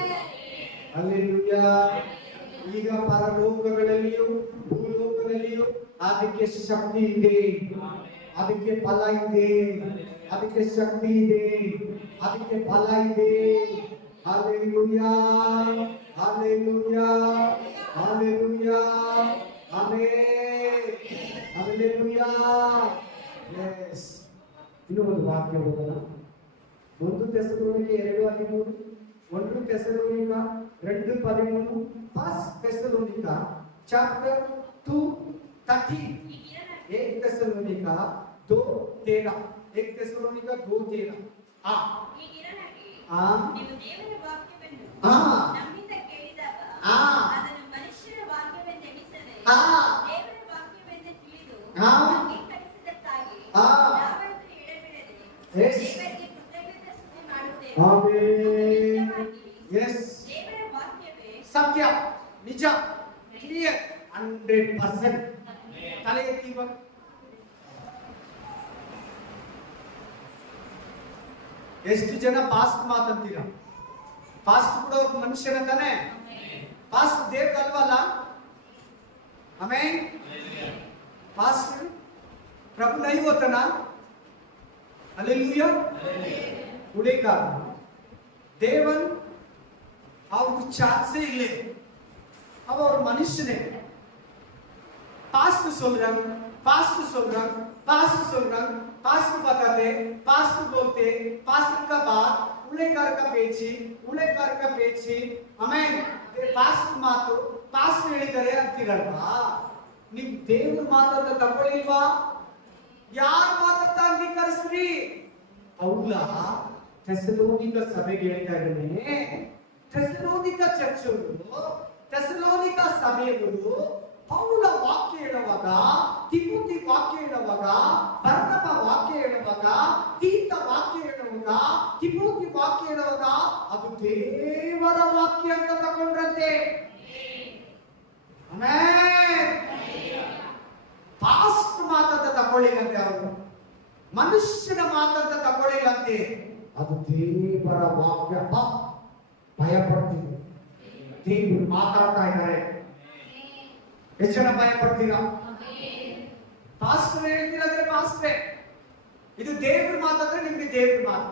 ಹಲ್ಲೆಲೂಯಾ. ಈಗ ಪರಲೋಕಗಳಲ್ಲಿಯೂ ಭೂಲೋಕದಲ್ಲಿಯೂ ಅದಕ್ಕೆ ಶಕ್ತಿ ಇದೆ, ಅದಕ್ಕೆ ಫಲ ಇದೆ, ಅದಕ್ಕೆ ಶಕ್ತಿ ಇದೆ, ಅದಕ್ಕೆ ಫಲ ಇದೆ. Hallelujah, hallelujah, hallelujah. Amen. Hallelujah. Yes. ಇನ್ನು ಒಂದು ವಾಕ್ಯ ಓದೋಣ. 1 ಥೆಸಲೋನಿಕೆ 2:13, 1 ಥೆಸಲೋನಿಕ 2:13, 1 ಥೆಸಲೋನಿಕ chapter 2:13, 1 ಥೆಸಲೋನಿಕ 2:13, 1 ಥೆಸಲೋನಿಕ 2:13. ನೀವು ದೇವರ ವಾಕ್ಯವನ್ನು ನಮ್ಮಿಂದ ಕೇಳಿದಾಗ ಅದನ್ನು ಮನುಷ್ಯರ ವಾಕ್ಯವೆಂದೆಣಿಸದೆ ದೇವರ ವಾಕ್ಯವೆಂದು ತಿಳಿದು ಅಂಗೀಕರಿಸಿದ್ದಕ್ಕಾಗಿ ಯಾವತ್ತೂ ಎಡೆಬಿಡದೆ ದೇವರಿಗೆ ಕೃತಜ್ಞತೆ ಸ್ತುತಿ ಮಾಡುತ್ತೇವೆ. ದೇವರ ವಾಕ್ಯವೇ ಸತ್ಯ, ನಿಜ, ಕ್ಲಿಯರ್, 100%. ತಲೆ ಎತ್ತಿ ಇವಾಗ. ಎಷ್ಟು ಜನ ಪಾಸ್ಟ್ ಮಾತಂತೀರ? ಪಾಸ್ಟ್ ಕೂಡ ಒಬ್ಬ ಮನುಷ್ಯನ ತಾನೆ. ಪಾಸ್ಟ್ ದೇವ್ರ ಅಲ್ವಲ್ಲ? ಆಮೇನ್. ಪಾಸ್ಟ್ ಪ್ರಭು नहीं होता ना? हालेलुया. उड़े कारण देवन ಅವ್ರಿಗೆ ಚಾನ್ಸೇ ಇಲ್ಲ. அவர் மனுஷனே. பாஸ்ட் சொல்றாங்க, பாஸ்ட் சொல்றாங்க, पास्ट சொல்றாங்க, पास्ट बताते, पास्ट बोलते, पास्ट का बात, उलेकार का पेची, ಆಮೇನ್. ಪಾಸ್ಟ್ ಮಾತು ಪಾಸ್ಟ್ ಹೇಳಿದರೆ ಅಂತೀರಲ್ವಾ? ನೀವು ದೇವ್ರ ಮಾತನ್ನ ತಗೊಳ್ಳಿಲ್ವಾ? ಯಾರ ಮಾತನ್ನ ಅಂಗೀಕರಿಸ್ರಿ? ಪೌಲ ಥೆಸಲೋನಿಕ ಸಭೆಗೆ ಹೇಳ್ತಾ ಇದ್ದಾನೆ, ಥೆಸಲೋನಿಕ ಚರ್ಚವರು, ಥೆಸಲೋನಿಕ ಸಭೆಯವರು ಪೌಲ ವಾಕ್ಯ ಹೇಳುವಾಗ, ತಿಮೋತಿ ವಾಕ್ಯ ಹೇಳುವಾಗ, ಬರ್ನಬ ವಾಕ್ಯ ಹೇಳುವಾಗ, ತೀತ ವಾಕ್ಯ ಹೇಳುವಾಗ, ತಿಮೋತಿ ವಾಕ್ಯ ಹೇಳುವಾಗ ಅದು ದೇವರ ವಾಕ್ಯ ಅಂತ ತಗೊಂಡ್ರಂತೆ. ಆಮೆನ್. ಪಾಸ್ಟ್ ಮಾತಂತ ತಗೊಳ್ಳಿಲ್ಲಂತೆ, ಅವರು ಮನುಷ್ಯನ ಮಾತಂತ ತಗೊಳ್ಳಿಲ್ಲಂತೆ, ಅದು ದೇವರ ವಾಕ್ಯ. ಭಯ ಪಡ್ತೀವಿ, ದೇವರು ಮಾತಾಡ್ತಾ ಇದ್ದಾರೆ. ಎಷ್ಟು ಜನ ಭಯ ಪಡ್ತೀರಾ? ಪಾಸ್ಟರ್ ಹೇಳ್ತೀರಂದ್ರೆ ಪಾಸ್ಟ್ರೇ, ಇದು ದೇವ್ರ ಮಾತಾದ್ರೆ ನಿಮ್ಗೆ ದೇವ್ರ ಮಾತು.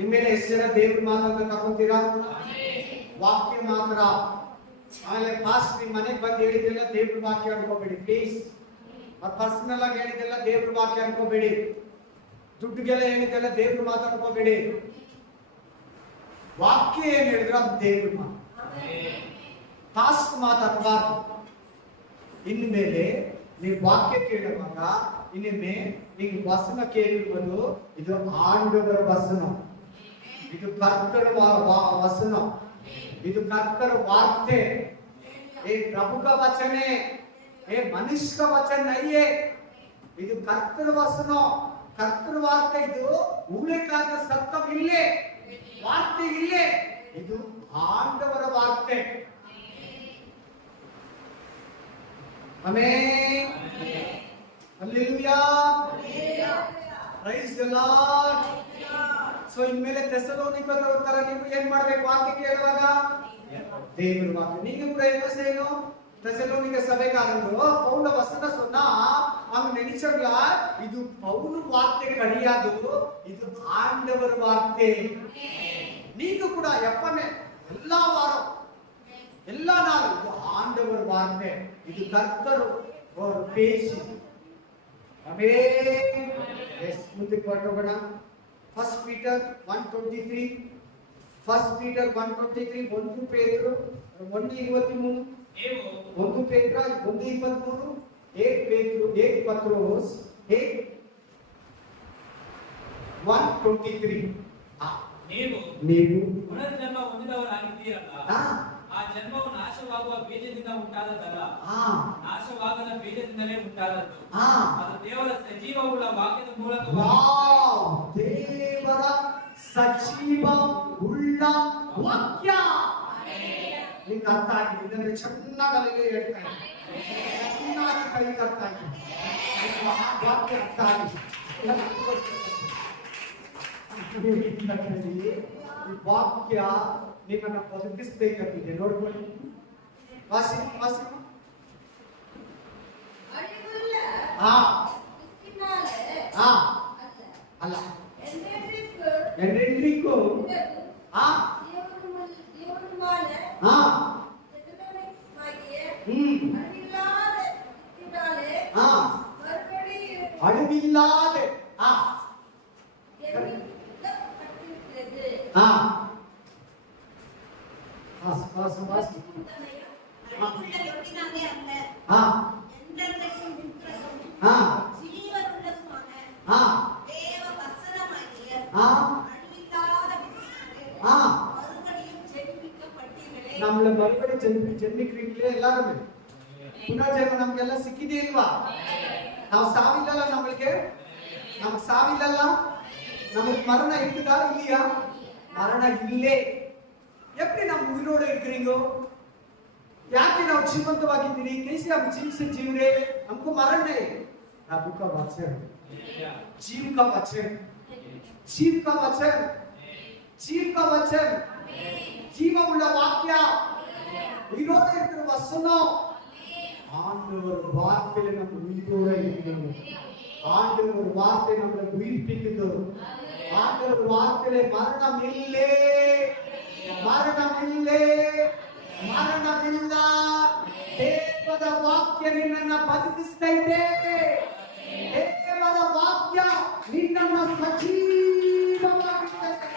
ಇನ್ಮೇಲೆ ಎಷ್ಟು ಜನ ದೇವ್ರ ಮಾತಂತ ತಗೊಂತೀರಾ? ವಾಕ್ಯ ಮಾತ್ರ. ಆಮೇಲೆ ಪಾಸ್ಟ್ ನಿಮ್ ಮನೆಗೆ ಬಂದು ಹೇಳಿದ್ದೆಲ್ಲ ದೇವ್ರ ವಾಕ್ಯ ಅನ್ಕೋಬೇಡಿ ಪ್ಲೀಸ್. ಪರ್ಸನಲ್ ಆಗಿ ಹೇಳಿದ್ದೆಲ್ಲ ದೇವ್ರ ವಾಕ್ಯ ಅನ್ಕೋಬೇಡಿ. ದುಡ್ಡುಗೆಲ್ಲ ಹೇಳಿದ್ದೆಲ್ಲ ದೇವ್ರ ಮಾತು ಅನ್ಕೋಬೇಡಿ. ವಾಕ್ಯ ಏನ್ ಹೇಳಿದ್ರೆ ಅದು ದೇವ್ರ ಮಾತು, ಪಾಸ್ಟ್ ಮಾತಾಡಬಾರ್ದು. ಇನ್ಮೇಲೆ ನೀವು ವಾಕ್ಯ ಕೇಳುವಾಗ ಇನ್ನೊಮ್ಮೆ ನೀವು ವಚನ ಕೇಳಿರುವುದು ಇದು ಆಂಡವರ ವಚನ, ಇದು ಕರ್ತರ ವಚನ, ಇದು ಕರ್ತರ ವಾರ್ತೆ. ये प्रभु का वचन है, ये मनुष्य का वचन नहीं है. ಇದು ಕರ್ತರ ವಚನ, ಕರ್ತರ ವಾರ್ತೆ. ಇದು ಊಳೆಕಾರನ ಸತ್ಯವಿಲ್ಲೇ, ವಾರ್ತೆ ಇಲ್ಲೇ, ಇದು ಆಂಡವರ ವಾರ್ತೆ. Amen. Hallelujah. Praise the Lord. So ಇನ್ಮೇಲೆ ಥೆಸಲೋನಿಕದವರ ತರ ನೀವು ಏನ್ ಮಾಡ್ಬೇಕು? ವಾಕ್ಯ ಕೇಳುವಾಗ ದೇವರ ವಾಕ್ಯ. நீங்க கூட என்ன செய்யணும்? தெசலோனிக்க சபைக்காரங்க பவுல வசனம் சொன்னா அவங்க நினைச்சாங்களா இது பவுல் வார்த்தை கிடையாது, இது ஆண்டவர் வார்த்தை. நீங்க கூட எப்பமே எல்லா வாரம் எல்லா நாளும் இது ஆண்டவர் வார்த்தை, இது கர்த்தர் ஒரு பேச்சு. ஆமென். எஸ் ಮುಂದಕ್ಕೆ ಹೊರಡೋಣ. 1 ಪೀಟರ್ 1:23, 1 ಪೀಟರ್ 1:23, 1 ಪೇತ್ರ 1:23, 1 ಪೇತ್ರ 1:23, 1 ಪೇತ್ರ 1 ಪತ್ರೋಸ್ 1:23. ನೀವು ಪುನರ್ಜನ್ಮ ಹೊಂದಿದವರಾಗಿದ್ದೀರಲ್ಲ, ಆ ಜನ್ಮವು ನಾಶವಾಗುವ ಬೀಜದಿಂದ ಉಂಟಾದದಲ್ಲ, ನಾಶವಾಗದ ಬೀಜದಿಂದಲೇ ಉಂಟಾದದ್ದು. ಅದು ದೇವರ ಸಜೀವವುಳ್ಳ ವಾಕ್ಯದ ಮೂಲಕ. ದೇವರ ಸಜೀವ ಉಳ್ಳ ವಾಕ್ಯ. ನಿಮ್ಗೆ ಅರ್ಥ ಆಗಿದೆ? ಇದನ್ನು ಚೆನ್ನಾಗಿ ಅಲ್ಲಿಗೆ ಹೇಳ್ತಾ ಇದ್ದೀನಿ, ಚೆನ್ನಾಗಿ ಕೈ ತರ್ತಾ ಇದ್ದೀನಿ. ವಾಕ್ಯ ಅರ್ಥ ಆಗಿದೆ. ಈ ವಾಕ್ಯ ನಿಮ್ಮನ್ನ ಬದುಕಿಸ್ಬೇಕಂತಿದೆ. ನೋಡ್ಕೊಳ್ಳಿ, ವಾಸಿ ವಾಸಿ. ಅಲ್ಲ ಎಂಡ್ರಿಕ್ಕು அழிவில்லாத நம்மள மறுபடியும் ஜென்மிக்கிறீங்களே எல்லாருமே. ಪುನರ್ಜನ್ಮ ನಮ್ಗೆಲ್ಲ ಸಿಕ್ಕಿದೆ ಇಲ್ವಾ? ನಾವು ಸಾವಿಲ್ಲಲ್ಲ, ನಮಗೆ ಸಾವಿಲ್ಲಲ್ಲ. நமக்கு மரணம் இருக்குதா இல்லையா? மரணம் இல்லே. எப்படி நம்ம உயிரோடு இருக்கிறீங்க? ಯಾಕೆ ನಾವು ಜೀವಂತವಾಗಿದ್ದೀರಿ? कैसे हम जीव जी रहे? हमको मरण नहीं, प्रभु का वचन, जीव का वचन, जीव का वचन, जीव का वचन, ಜೀವವುಳ್ಳ ವಾಕ್ಯ, ಉಯಿರೋடு இருக்கிற வசனம். ஆண்டவர் வார்த்தையில நம்ம உயிரோட இருக்கிறோம். ஆண்டவர் வார்த்தை நம்மளை உயிர்ப்பிக்குது. ஆண்டவர் வார்த்தையில மரணம் இல்லை, மரணம் இல்லை, ಮರಣವಿಲ್ಲ. ದೇವರ ವಾಕ್ಯ ನಿನ್ನನ್ನು ಬದುಕಿಸ್ತೈತೆ. ದೇವರ ವಾಕ್ಯ ನಿನ್ನನ್ನು ಸಜೀವವಾಗಿರ್ತೈತೆ.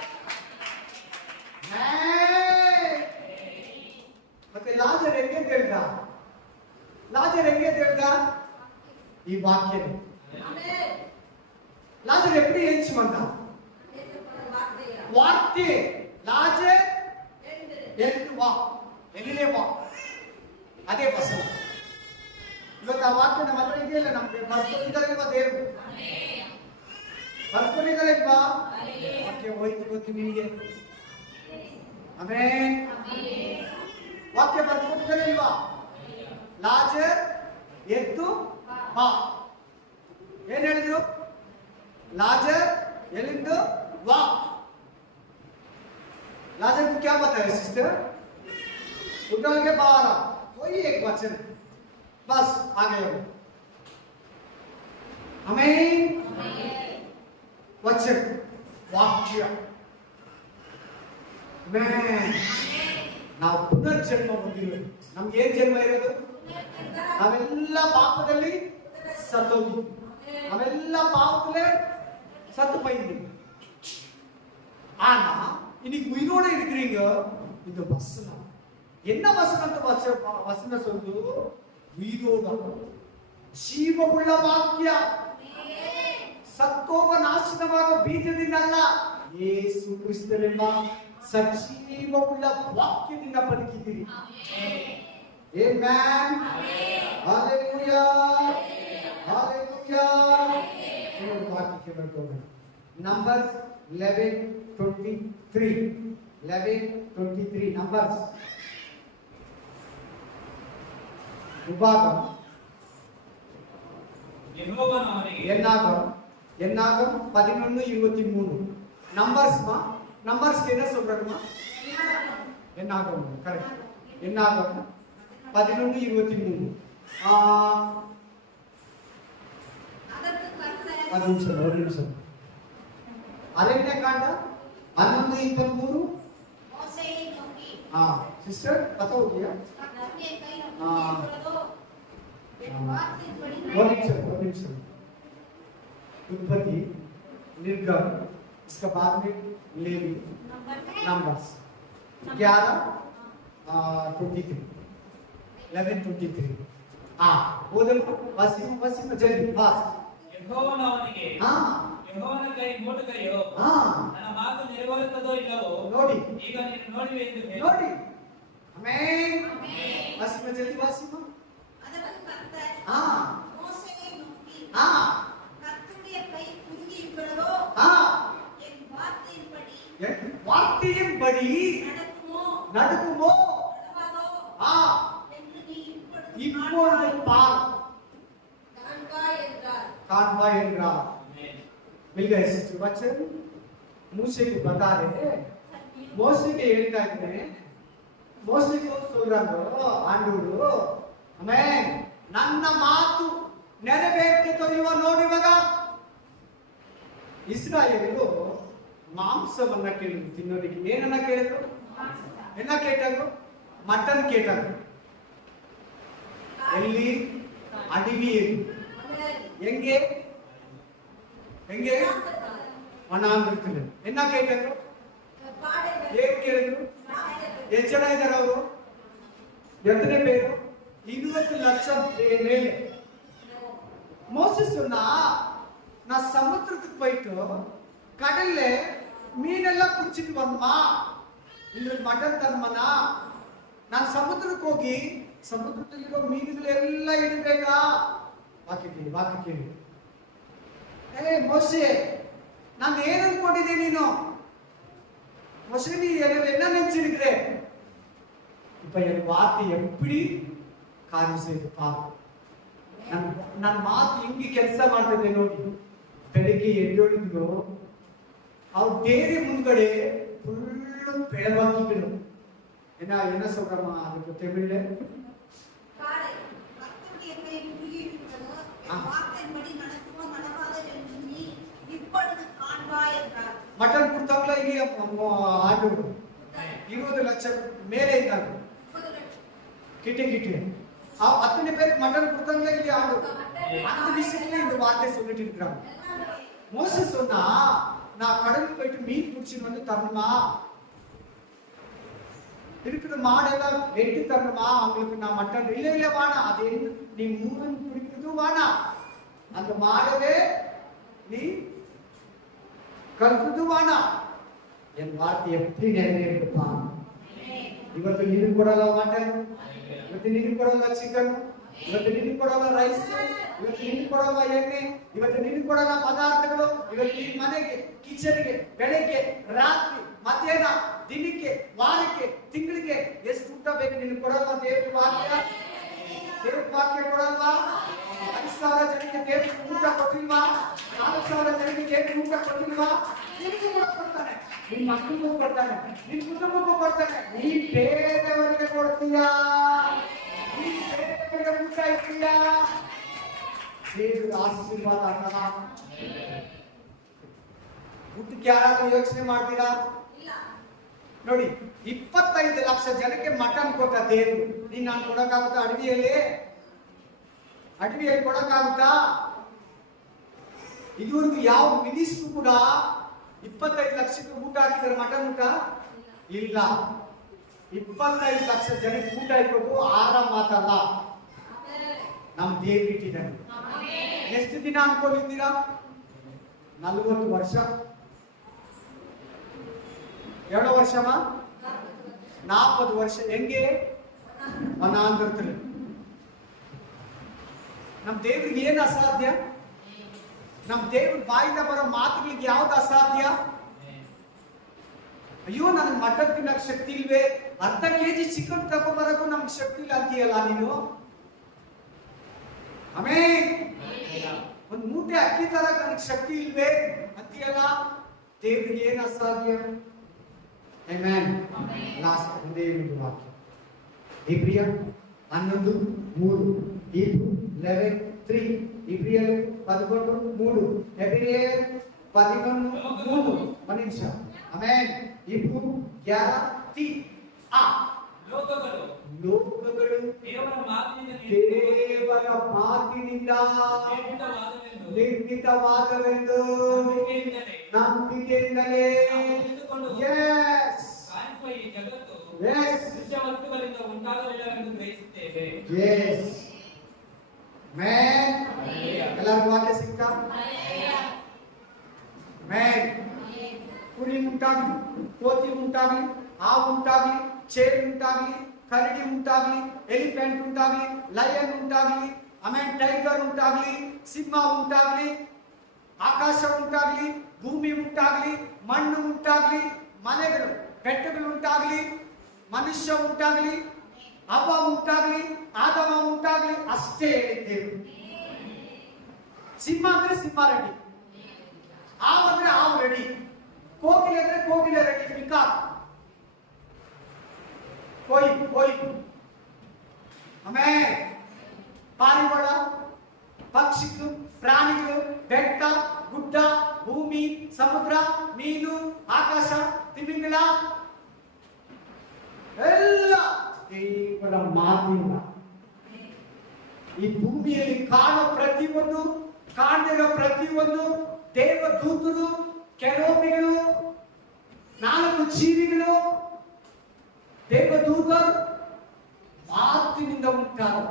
ಮತ್ತೆ ಲಾಜರ್ ಹೆಂಗೆ ತಿಳಿದ? ಲಾಜರ್ ಹೆಂಗೆ ತಿಳಿದ? ಈ ವಾಕ್ಯನೇ. ಲಾಜರ್ எப்படி எழுச்சி வந்தான்? வார்த்தை. லாஜர் எழுந்து வா, வெளியிலே வா. ಅದೇ ವಸನ. ಇವತ್ತು ಆ ವಾಕ್ಯ ನಮ್ಮ ಹತ್ರ ಇದೆಯಲ್ಲ, ನಮ್ಗೆ ಬರ್ಕೊಂಡಿದ್ದಾರಲ್ವಾ ದೇವರು? ಬರ್ಕೊಂಡಿದ್ದಾರಲ್ವಾ? ವಾಕ್ಯ ಹೋಯ್ತು ಗೊತ್ತು ನಿಮಗೆ. ಆಮೇನ್. ವಾಕ್ಯ ಬರ್ಕೊಂಡಿದ್ದಾರಲ್ವಾ? ಲಾಜರ್ ಎದ್ದು ಬಾ. ಏನ್ ಹೇಳಿದ್ರು? ಲಾಜರ್ ಎಲ್ಲಿಂದ ವಾ. लाजर को क्या बताया सिस्टर? उठल के बाहर आ, वही एक वचन, बस आ गए हम। आमीन। वचन, वाक्य, ನಾವು ಪುನರ್ಜನ್ಮ ಹೊಂದಿರುವೆ. ನಮ್ಗೆ ಏನ್ ಜನ್ಮ ಇರೋದು? ನಾವೆಲ್ಲ ಪಾಪದಲ್ಲಿ ಸತ್ತೋಗಿ, ನಾವೆಲ್ಲ ಪಾಪದಲ್ಲೇ ಸತ್ತು போயிடுவோம். ஆனா இன்னைக்கு உயிரோட இருக்கிறீங்க. இந்த வசனம் என்ன வசனத்தை வசனம் சொல்லுது? உயிரோட ಜೀವವುಳ್ಳ ವಾಕ್ಯ, ಸತ್ತೋಗ ನಾಶನವಾದ ಬೀಜದಿಂದಲ್ಲ, ಯೇಸು ಕ್ರಿಸ್ತನೆಂಬ ಸಜೀವವುಳ್ಳ ವಾಕ್ಯದಿಂದ ಬದುಕಿದ್ದೀರಿ. ಆಮೆನ್. Hallelujah, hallelujah. ವಾಕ್ಯಕ್ಕೆ ಬರ್ತೋಣ. ನಂಬರ್ಸ್ 11:23 11:23 ನಂಬರ್ಸ್ உபாகம் என்னாகும் 11:23 நம்பர்ஸ்மா. நம்பர்ஸ்க்கு என்ன சொல்றாங்கம்மா? என்னாகும். கரெக்ட். என்னாகும் 11:23. ஒரு நிமிஷம். ಅರಣ್ಯ ಕಾಂಡ 11:23. ಸಿಸ್ಟರ್ ಪता हो गया? एक निमिषम. उत्पत्ति, निर्गम, इसका बाद में लेवी, नंबर्स 11:23 11:23. वसीम जल्दी फास्ट. ಯೆಹೋವನು ಅವನಿಗೆ, ಯೆಹೋವನ ಕೈ ಮೋಟು ಕೈಯೋ, ನನ್ನ ಮಾತು ನೆರವೇರುತ್ತದೋ ಇಲ್ಲವೋ ನೋಡಿ, ಈಗ ನೀನು ನೋಡುವೆ ಎಂದು ಹೇಳಿ. ನೋಡಿ. ಆಮೆನ್. ವಸಿಮ ಜಲ್ದಿ ವಸಿಮ. ಅದಕ್ಕೆ ಕರ್ತರ್ ಮೋಸೆயை நோக்கி, கர்த்தருடைய கை குறுகி இருக்கிறதோ, என் வார்த்தையின்படி நடக்குமோ என்று நீ இப்பொழுது பார். कानवा என்றார். मिल गए सिस्टर बच्चन. मूसे को बता रहे, ಮೋಸೆ ಗೆ ಹೇಳ್ತಾ ಇದ್ದಾರೆ. ಮೋಸೆಗೆ சொல்றாங்க ಆಂಡವರು, ಆಮೆನ್, ನನ್ನ ಮಾತು ನೆರವೇರುತ್ತೋ ಇವ ನೋಡಿವಾಗ. ಇಸ್ರಾಯೇಲರು ಮಾಂಸವನ್ನ ಕೇಳಿದ್ರು ತಿನ್ನೋದಕ್ಕೆ. ಏನನ್ನ ಕೇಳಿದ್ರು? என்ன கேட்டாங்க? ಮಟನ್ ಕೇಟಾங்க. ಎಲ್ಲಿ? ಅಡವಿಯಲ್ಲಿ. ಹೆಂಗೆ? ಹೆಂಗೆ ವನಾಂತರದಲ್ಲಿ ಎನ್ನ ಕೇಳಿದ್ರು, ಏನ್ ಕೇಳಿದ್ರು? ಎಷ್ಟು ಜನ ಇದ್ದಾರೆ ಅವರು? ಎತ್ತನೇ பேரு 20 லட்சம் மேலே. மோசஸ் சொன்னா, நான் சமுத்திரத்துக்கு போயிட்டு கடல்ல மீனெல்லாம் பிடிச்சிட்டு வந்தமா, உங்களுக்கு மட்டன் தரமனா, ನಾನು ಸಮುದ್ರಕ್ಕೆ ಹೋಗಿ ಸಮುದ್ರದಲ್ಲಿರೋ ಮೀನುಗಳೆಲ್ಲ ಹಿಡಿಬೇಕಾ? ವಾಕ್ಯ ಕೇಳಿ. ಮೋಸೆ, ನಾನು ಏನ್ ಅನ್ಕೊಂಡಿದ್ದೆ ನೀನು? மோசே, நீ என்ன நினைச்சிருக்கிறேன்? இப்ப என் வார்த்தை எப்படி ಕಾರ್ಯ செய்து பாரு. ನನ್ನ ಮಾತು ಹೆಂಗೆ ಕೆಲಸ ಮಾಡ್ತದೆ ನೋಡಿ. ಬೆಳಿಗ್ಗೆ ಎದ್ದೊಳಿದ್ರು ಅವ್ರ ಡೇರಿ ಮುಂದ್ಗಡೆ ಫುಲ್ಲು ಬೆಳವಾಕಿಗಳು. என்ன சொல்றமா அதுக்கு தமிழ்ல? காலை கர்த்தருடைய கை குறுகி இருக்கிறது, வார்த்தையின்படி நடக்குவோம் நடவாதோ என்று நீ இப்பொழுது காண்பாய் என்றார். மட்டன் கொடுத்தாங்களா? இங்கே ஆடு 20 லட்சம் மேலே இருந்தாங்க. கிட்டே அத்தனை பேருக்கு மட்டன் கொடுத்தாங்களா இல்லையா? ஆடு அந்த விஷயத்துல இந்த வார்த்தை சொல்லிட்டு இருக்கிறாங்க. மோசஸ் சொன்னா, நான் கடலுக்கு போயிட்டு மீன் பிடிச்சிட்டு வந்து தரணுமா, இருக்கிற மாடெல்லாம் வெட்டி தரணுமா, அவங்களுக்கு நான் மட்டன் இல்ல வானா, அது என்ன நீ மூணு பிடிக்கிறது வானா, அந்த மாடவே நீ கல்குது வானா. என் வார்த்தை எப்படி நிறைவேறுப்பா? ಇವತ್ತು ನೀನು ಕೊಡಲ್ಲ ಮಟನ್, ಇವತ್ತು ನೀನು ಕೊಡಲ್ಲ ಚಿಕನ್, ಇವತ್ತು ನೀನು ಕೊಡಲ್ಲ ರೈಸ್, ಇವತ್ತು ನೀನು ಕೊಡಲ್ಲ ಎಣ್ಣೆ, ಇವತ್ತು ನೀನು ಕೊಡಲ್ಲ ಪದಾರ್ಥಗಳು. ಇವತ್ತು ನಿನ್ನ ಮನೆಗೆ ಕಿಚನ್ಗೆ ಬೆಳಗ್ಗೆ ರಾತ್ರಿ ಮಧ್ಯಾಹ್ನ ದಿನಕ್ಕೆ ವಾರಕ್ಕೆ ತಿಂಗಳಿಗೆ ಎಷ್ಟು ಊಟ ಬೇಕು ನೀನು ಕೊಡಲ್ವಾ? ದೇವ್ರ ವಾಕ್ಯ ಕೊಡಲ್ವಾ? 10,000 ಜನಕ್ಕೆ ದೇವ್ರ ಊಟ ಕೊಟ್ಟಿಲ್ವಾ? 4,000 ಜನಕ್ಕೆ ದೇವ್ರ ಊಟ ಕೊಟ್ಟಿಲ್ವಾ? ನಿನಗೂ ಕೂಡ ಕೊಡ್ತಾನೆ, ನಿನ್ನ ಮಕ್ಕಳಿಗೂ ಕೊಡ್ತಾನೆ, ನಿನ್ನ ಕುಟುಂಬಕ್ಕೂ ಕೊಡ್ತಾನೆ. ನೀ ಬೇರೆಯವರಿಗೆ ಕೊಡ್ತೀಯಾ? ನೀ ಬೇರೆಯವರಿಗೆ ಊಟ ಇರ್ತೀಯಾ? ದೇವರ ಆಶೀರ್ವಾದ ಅಲ್ಲ. ಊಟಕ್ಕೆ ಯಾರಾದ್ರೂ ಯೋಚನೆ ಮಾಡ್ತೀರಾ? ನೋಡಿ, 25 ಲಕ್ಷ ಜನಕ್ಕೆ ಮಟನ್ ಕೊಟ್ಟ ದೇವರು. ನೀನ್ ನಾನು ಕೊಡಕ್ಕಾಗುತ್ತಾ? ಅಡವಿಯಲ್ಲಿ ಕೊಡಕ್ಕಾಗುತ್ತಾ? ಇದುವರೆಗೂ ಯಾವ ಮಿನಿಸ್ಟ್ರು ಕೂಡ 25 ಲಕ್ಷಕ್ಕೆ ಊಟ ಹಾಕಿದ್ದಾರೆ, ಮಟನ್ ಊಟ ಇಲ್ಲ. 25 ಲಕ್ಷ ಜನಕ್ಕೆ ಊಟ ಇಟ್ಕೊಂಡು ಆರಾಮ ಮಾತಲ್ಲ, ನಮ್ ದೇವ್ರು ಇಟ್ಟಿದ್ದಾನೆ. ಎಷ್ಟು ದಿನ ಅನ್ಕೊಂಡಿದ್ದೀರಾ? 40 ವರ್ಷ. ಎರಡು ವರ್ಷಮಾ? 40 ವರ್ಷ. ಹೆಂಗೆ? ವನಾಂತರದಲ್ಲಿ. ನಮ್ ದೇವ್ರಿಗೆ ಏನು ಅಸಾಧ್ಯ? ನಮ್ ದೇವ್ರ ಬಾಯಿಂದ ಬರೋ ಮಾತುಗಳಿಗೆ ಯಾವ್ದು ಅಸಾಧ್ಯ? ಅಯ್ಯೋ, ನನಗೆ ಮಟನ್ ತಿನ್ನಕ್ ಶಕ್ತಿ ಇಲ್ವೇ, ಅರ್ಧ ಕೆಜಿ ಚಿಕನ್ ತಗೊಂಡ್ಬರಕ್ಕೂ ನಮ್ಗೆ ಶಕ್ತಿ ಇಲ್ಲ ಅಂತೀಯಲ್ಲ ನೀನು. ಆಮೇನ್. ಒಂದು ಮೂಟೆ ಅಕ್ಕಿ ತರಕ್ ನನಗೆ ಶಕ್ತಿ ಇಲ್ವೇ ಅಂತೀಯಲ್ಲ. ದೇವ್ರಿಗೆ ಏನು ಅಸಾಧ್ಯ? ಆಮೆನ್. ಲಾಸ್ಟ್ ಒಂದೇ ಒಂದು ವಾಕ್ಯ, ಇಬ್ರಿಯ 11:3, Hebrew 11:3, ಇಬ್ರಿಯರು 11:3, ಎಬ್ರಿಯರ್ 11:3. ಒಂದು ನಿಮಿಷ. ಆಮೆನ್. Hebrew 11:3. ಲೋಕಗಳು ದೇವರ ಮಾತಿನಿಂದ ನಿರ್ಮಿತವಾದವೆಂದು ನಂಬಿಕೆಯಿಂದಲೇ ವಸ್ತುಗಳಿಂದ ಉಂಟಾಗಲಿಲ್ಲವೆಂದು ಗ್ರಹಿಸುತ್ತೇವೆ. ಎಲ್ಲರಿಗೂ ವಾಕ್ಯ ಸಿಕ್ಕ? ಕುರಿ ಉಂಟಾಗ್ಲಿ, ಕೋತಿ ಉಂಟಾಗ್ಲಿ, ಹಾವು ಉಂಟಾಗ್ಲಿ, ಚೇಳು ಉಂಟಾಗ್ಲಿ, ಕರಡಿ ಉಂಟಾಗ್ಲಿ, ಎಲಿಫೆಂಟ್ ಉಂಟಾಗ್ಲಿ, ಲಯನ್ ಉಂಟಾಗ್ಲಿ, ಆಮೇಲೆ ಟೈಗರ್ ಉಂಟಾಗ್ಲಿ, ಸಿಂಹ ಉಂಟಾಗ್ಲಿ, ಆಕಾಶ ಉಂಟಾಗ್ಲಿ, ಭೂಮಿ ಉಂಟಾಗ್ಲಿ, ಮಣ್ಣು ಉಂಟಾಗ್ಲಿ, ಮನೆಗಳು ಬೆಟ್ಟಗಳು ಉಂಟಾಗ್ಲಿ, ಮನುಷ್ಯ ಉಂಟಾಗ್ಲಿ, ಅವ್ವ ಉಂಟಾಗ್ಲಿ, ಆದಮ ಉಂಟಾಗ್ಲಿ, ಅಷ್ಟೇ ಹೇಳಿದ್ದೇವೆ. ಸಿಂಹ ಅಂದ್ರೆ ಸಿಂಹ ರೆಡಿ, ಹಾವು ಅಂದ್ರೆ ಹಾವು ರೆಡಿ, ಕೋಗಿಲೆ ಅಂದ್ರೆ ಕೋಗಿಲೆ ರೆಡಿ, ಪಿಕಾಕ್ कोई हमें ಪಾರಿವಾಳ, ಪಕ್ಷಿಗಳು, ಪ್ರಾಣಿಗಳು, ಬೆಟ್ಟ, ಗುಡ್ಡ, ಭೂಮಿ, ಸಮುದ್ರ, ಮೀನು, ಆಕಾಶ, ತಿಮಿಂಗಿಲ ಎಲ್ಲ ದೇವರ ಮಾತಿನ. ಈ ಭೂಮಿಯಲ್ಲಿ ಕಾಣೋ ಪ್ರತಿಯೊಂದು, ಕಾಣದಿರೋ ಪ್ರತಿಯೊಂದು ದೇವದೂತರು, ಕೆರೂಬಿಗಳು, 4 ಜೀವಿಗಳು, ದೇವದೂತರು ಮಾತಿನಿಂದ ಉಂಟಾದ.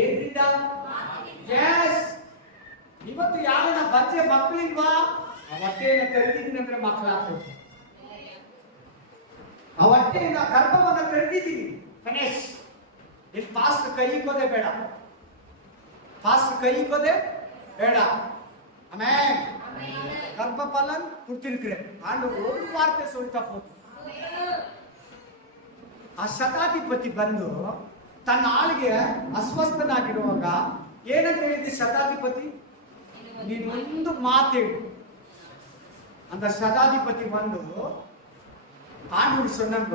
ಏನ್ರಿಂದ? ಎಸ್. ಇವತ್ತು ಯಾರನ್ನ ಬಚ್ಚೆ ಮಕ್ಕಳಿಲ್ವಾ? ಆ ಹೊಟ್ಟೆಯನ್ನು ತೆರೆದಿದ್ದೀನಿ ಅಂದ್ರೆ ಮಕ್ಕಳಾಗ್ತದೆ. ಆ ಹೊಟ್ಟೆಯಿಂದ ಗರ್ಭವನ್ನು ತೆರೆದಿದ್ದೀನಿ. ಫಿನಿಶ್. ಇಲ್ಲಿ ಪಾಸ್ಟ್ ಕೈ ಇಕ್ಕೋದೆ ಬೇಡ, ಪಾಸ್ಟ್ ಕೈ ಇಕ್ಕೋದೆ ಬೇಡ. ಆಮೇಲೆ ಗರ್ಭಪಾಲನ್ ಕೊಡ್ತಿರ್ಕ್ರೆ ಆಂಡು ಒಂದು ವಾರ್ತೆ ಸೊಲ್ತಾ ಹೋತು. ಆ ಶತಾಧಿಪತಿ ಬಂದು ತನ್ನ ಆಳಿಗೆ ಅಸ್ವಸ್ಥನಾಗಿರುವಾಗ ಏನಂತ ಹೇಳಿದ್ದೆ ಶತಾಧಿಪತಿ? ನೀನೊಂದು ಮಾತೇಳು ಅಂತ. ಶತಾಧಿಪತಿ ಬಂದು ஆண்டவர் சொன்னாங்க,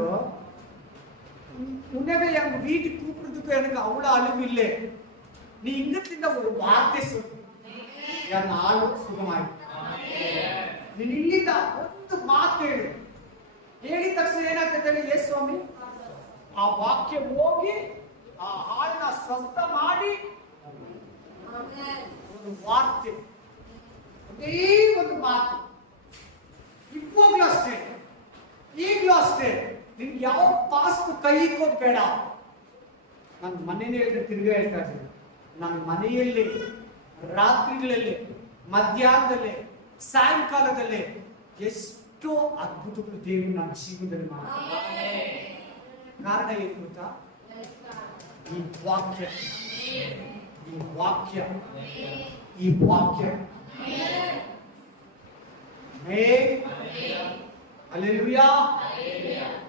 உன்னவே என் வீட்டுக்கு கூப்பிடுறதுக்கு எனக்கு அவ்வளவு அழுவு இல்லை, நீ இங்கிருந்த ஒரு வார்த்தை சொல்லு, என் ஆளு ಸುಖಮಾಯಿತು. ನೀನು ಇಲ್ಲಿಂದ ಒಂದು ಮಾತು ಹೇಳು. ಹೇಳಿದ ತಕ್ಷಣ ಏನಾಗ್ತದೆ? ಯೇಸು ಸ್ವಾಮಿ ಆ ವಾಕ್ಯ ಹೋಗಿ ಆ ಹಾಳನ್ನ ಸ್ವಸ್ಥ ಮಾಡಿ ಒಂದು ವಾರ್ತೆ, ಒಂದೇ ಒಂದು ಮಾತು. ಇವಾಗಲೂ ಅಷ್ಟೇ, ಈಗಲೂ ಅಷ್ಟೇ, ನಿನ್ಗೆ ಯಾವ ಪಾಸ್ಟ್ ಕೈ ಇಕ್ಕೋದು ಬೇಡ. ನನ್ನ ಮನೇಲಿ ಹೇಳಿದ್ರೆ ತಿರ್ಗಾ ಹೇಳ್ತಾ ಇದ್ದೀನಿ, ನನ್ನ ಮನೆಯಲ್ಲಿ ರಾತ್ರಿಗಳಲ್ಲಿ, ಮಧ್ಯಾಹ್ನದಲ್ಲಿ, ಸಾಯಂಕಾಲದಲ್ಲಿ ಎಷ್ಟೋ ಅದ್ಭುತಗಳು ದೇವರು ನನ್ನ ಜೀವನದಲ್ಲಿ ಮಾಡ್ತಾರೆ. ಕಾರಣ ಏನು ಗೊತ್ತಾ? ಈ ವಾಕ್ಯ, ಈ ವಾಕ್ಯ, ಈ ವಾಕ್ಯ. ಅಲ್ಲೆಲೂಯಾ.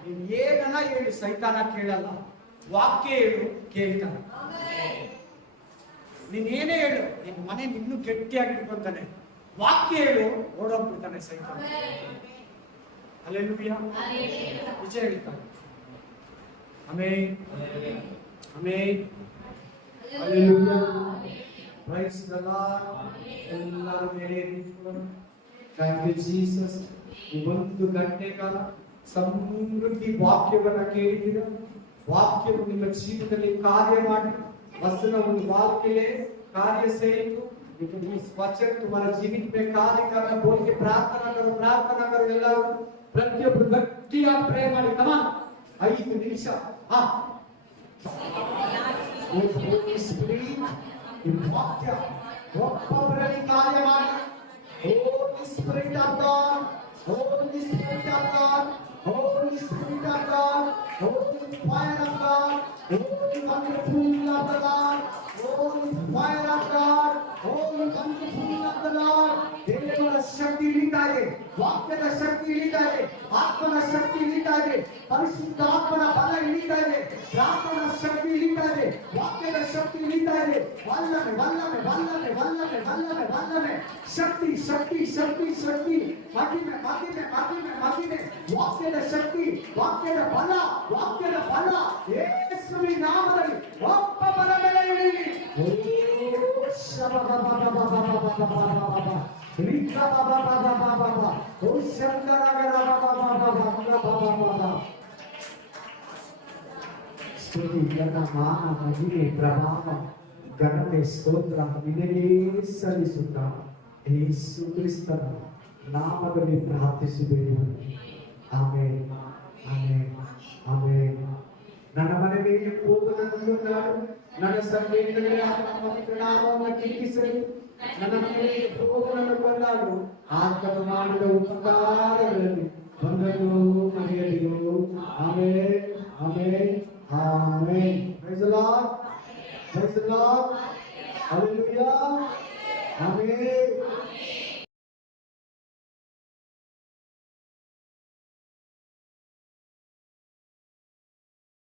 ನೀನು ಏನನ್ನ ಹೇಳಿ ಸೈತಾನ ಕೇಳಲ್ಲ. ವಾಕ್ಯ ಹೇಳು, ಕೇಳ್ತಾನೆ. ನೀನೇನೇ ಹೇಳು, ನಿನ್ನ ಮನೆ ಇನ್ನೂ ಗಟ್ಟಿಯಾಗಿ ಇಟ್ಕೊಂತಾನೆ. ವಾಕ್ಯ ಹೇಳು, ಓಡೋಗ್ಬಿಡ್ತಾನೆ ಸೈತಾನ. ಅಲ್ಲೆಲೂಯಾ. ನಿಜ ಹೇಳ್ತಾನೆ. Amen, amen, alleluia. Praise the Lord. ಎಲ್ಲರೂ ಮೇಲೆ ನಿಂತ್ಕೊಂಡು ಥ್ಯಾಂಕ್ ಯು ಜೀಸಸ್. ಈ 1 ಗಂಟೆ ಕಾಲ ಸಮೃದ್ಧಿ ವಾಕ್ಯವನ್ನ ಕೇಳಿದ್ದೀರ. ವಾಕ್ಯವು ನಿಮ್ಮ ಜೀವನದಲ್ಲಿ ಕಾರ್ಯ ಮಾಡಿ, वचनವನ್ನು वाक्य कार्य से इस वचन तुम्हारा जीवित में कार्य करना बोल के प्रार्थना करो ಎಲ್ಲರೂ ಪ್ರತಿಯೊಬ್ಬರು ಗಟ್ಟಿಯಾಗಿ ಪ್ರೇ ಮಾಡಿ. ಕಮಾನ್ 5 ನಿಮಿಷ. ಈ ವಾಕ್ಯ ಒಬ್ಬೊಬ್ಬರಲ್ಲಿ ಕಾರ್ಯ ಮಾಡಿ. Holy Spirit of God, Holy Spirit of God, Holy Spirit of God, Holy fire of God, Holy wonderful of the Lord, Holy fire of God, Holy wonderful of the Lord. ದೇವರ ಶಕ್ತಿ ಇಳಿತಾ ಇದೆ, ವಾಕ್ಯದ ಶಕ್ತಿ ಇಳಿತಾ ಇದೆ, ಆತ್ಮನ ಶಕ್ತಿ ಇಳಿತಾ ಇದೆ, ಪರಿಶುದ್ಧಾತ್ಮನ ಬಲ ಇಳಿತಾ ಇದೆ, ಪ್ರಾರ್ಥನಾ ಶಕ್ತಿ ಇಳಿತಾ ಇದೆ, ವಾಕ್ಯದ ಶಕ್ತಿ ಇಳಿತಾ ಇದೆ. ವಲ್ಲನೆ ವಲ್ಲನೆ ವಲ್ಲನೆ ವಲ್ಲನೆ ವಲ್ಲನೆ ವಲ್ಲನೆ ಶಕ್ತಿ ಶಕ್ತಿ ಶಕ್ತಿ ಶಕ್ತಿ ಮಹಿಮೆ ಮಹಿಮೆ ಮಹಿಮೆ ಮಹಿಮೆ. ವಾಕ್ಯದ ಶಕ್ತಿ, ವಾಕ್ಯದ ಬಲ, ವಾಕ್ಯದ ಬಲ ಯೇಸುವಿನ ನಾಮದಲ್ಲಿ ಒಬ್ಬೊಬ್ಬರ ಮೇಲೆ ಇಳಿಲಿ. ಸ್ತುತಿ ಘನ ಮಾನ ಮಹಿಮೆ ಪ್ರಭಾವ ಘನತೆ ಸ್ತೋತ್ರ ನಿನಗೆ ಸಲ್ಲಿಸುತ್ತ ಯೇಸು ಕ್ರಿಸ್ತನ ನಾಮದಲ್ಲಿ ಪ್ರಾರ್ಥಿಸಿದ್ದೇವೆ. Amen, amen, amen. ನನ್ನ ಮನೆಗೆ ಹೋಗನನ್ನು ನಾಡು, ನನ್ನ ಸಂವೇದನೆಗಳ ಪವಿತ್ರ ನಾಮವನ್ನು ಕೀರ್ತಿಸಲಿ. ನನ್ನ ಮನೆಗೆ ಹೋಗನನ್ನು ಕೊಂಡಾಡು, ಆತನು ಮಾಡಿದ ಉಪಕಾರಗಳಲ್ಲಿ ಒಂದನ್ನು ಮರೆಯದಿರು. Amen, amen, amen. Praise the Lord, praise the Lord. Hallelujah. Amen.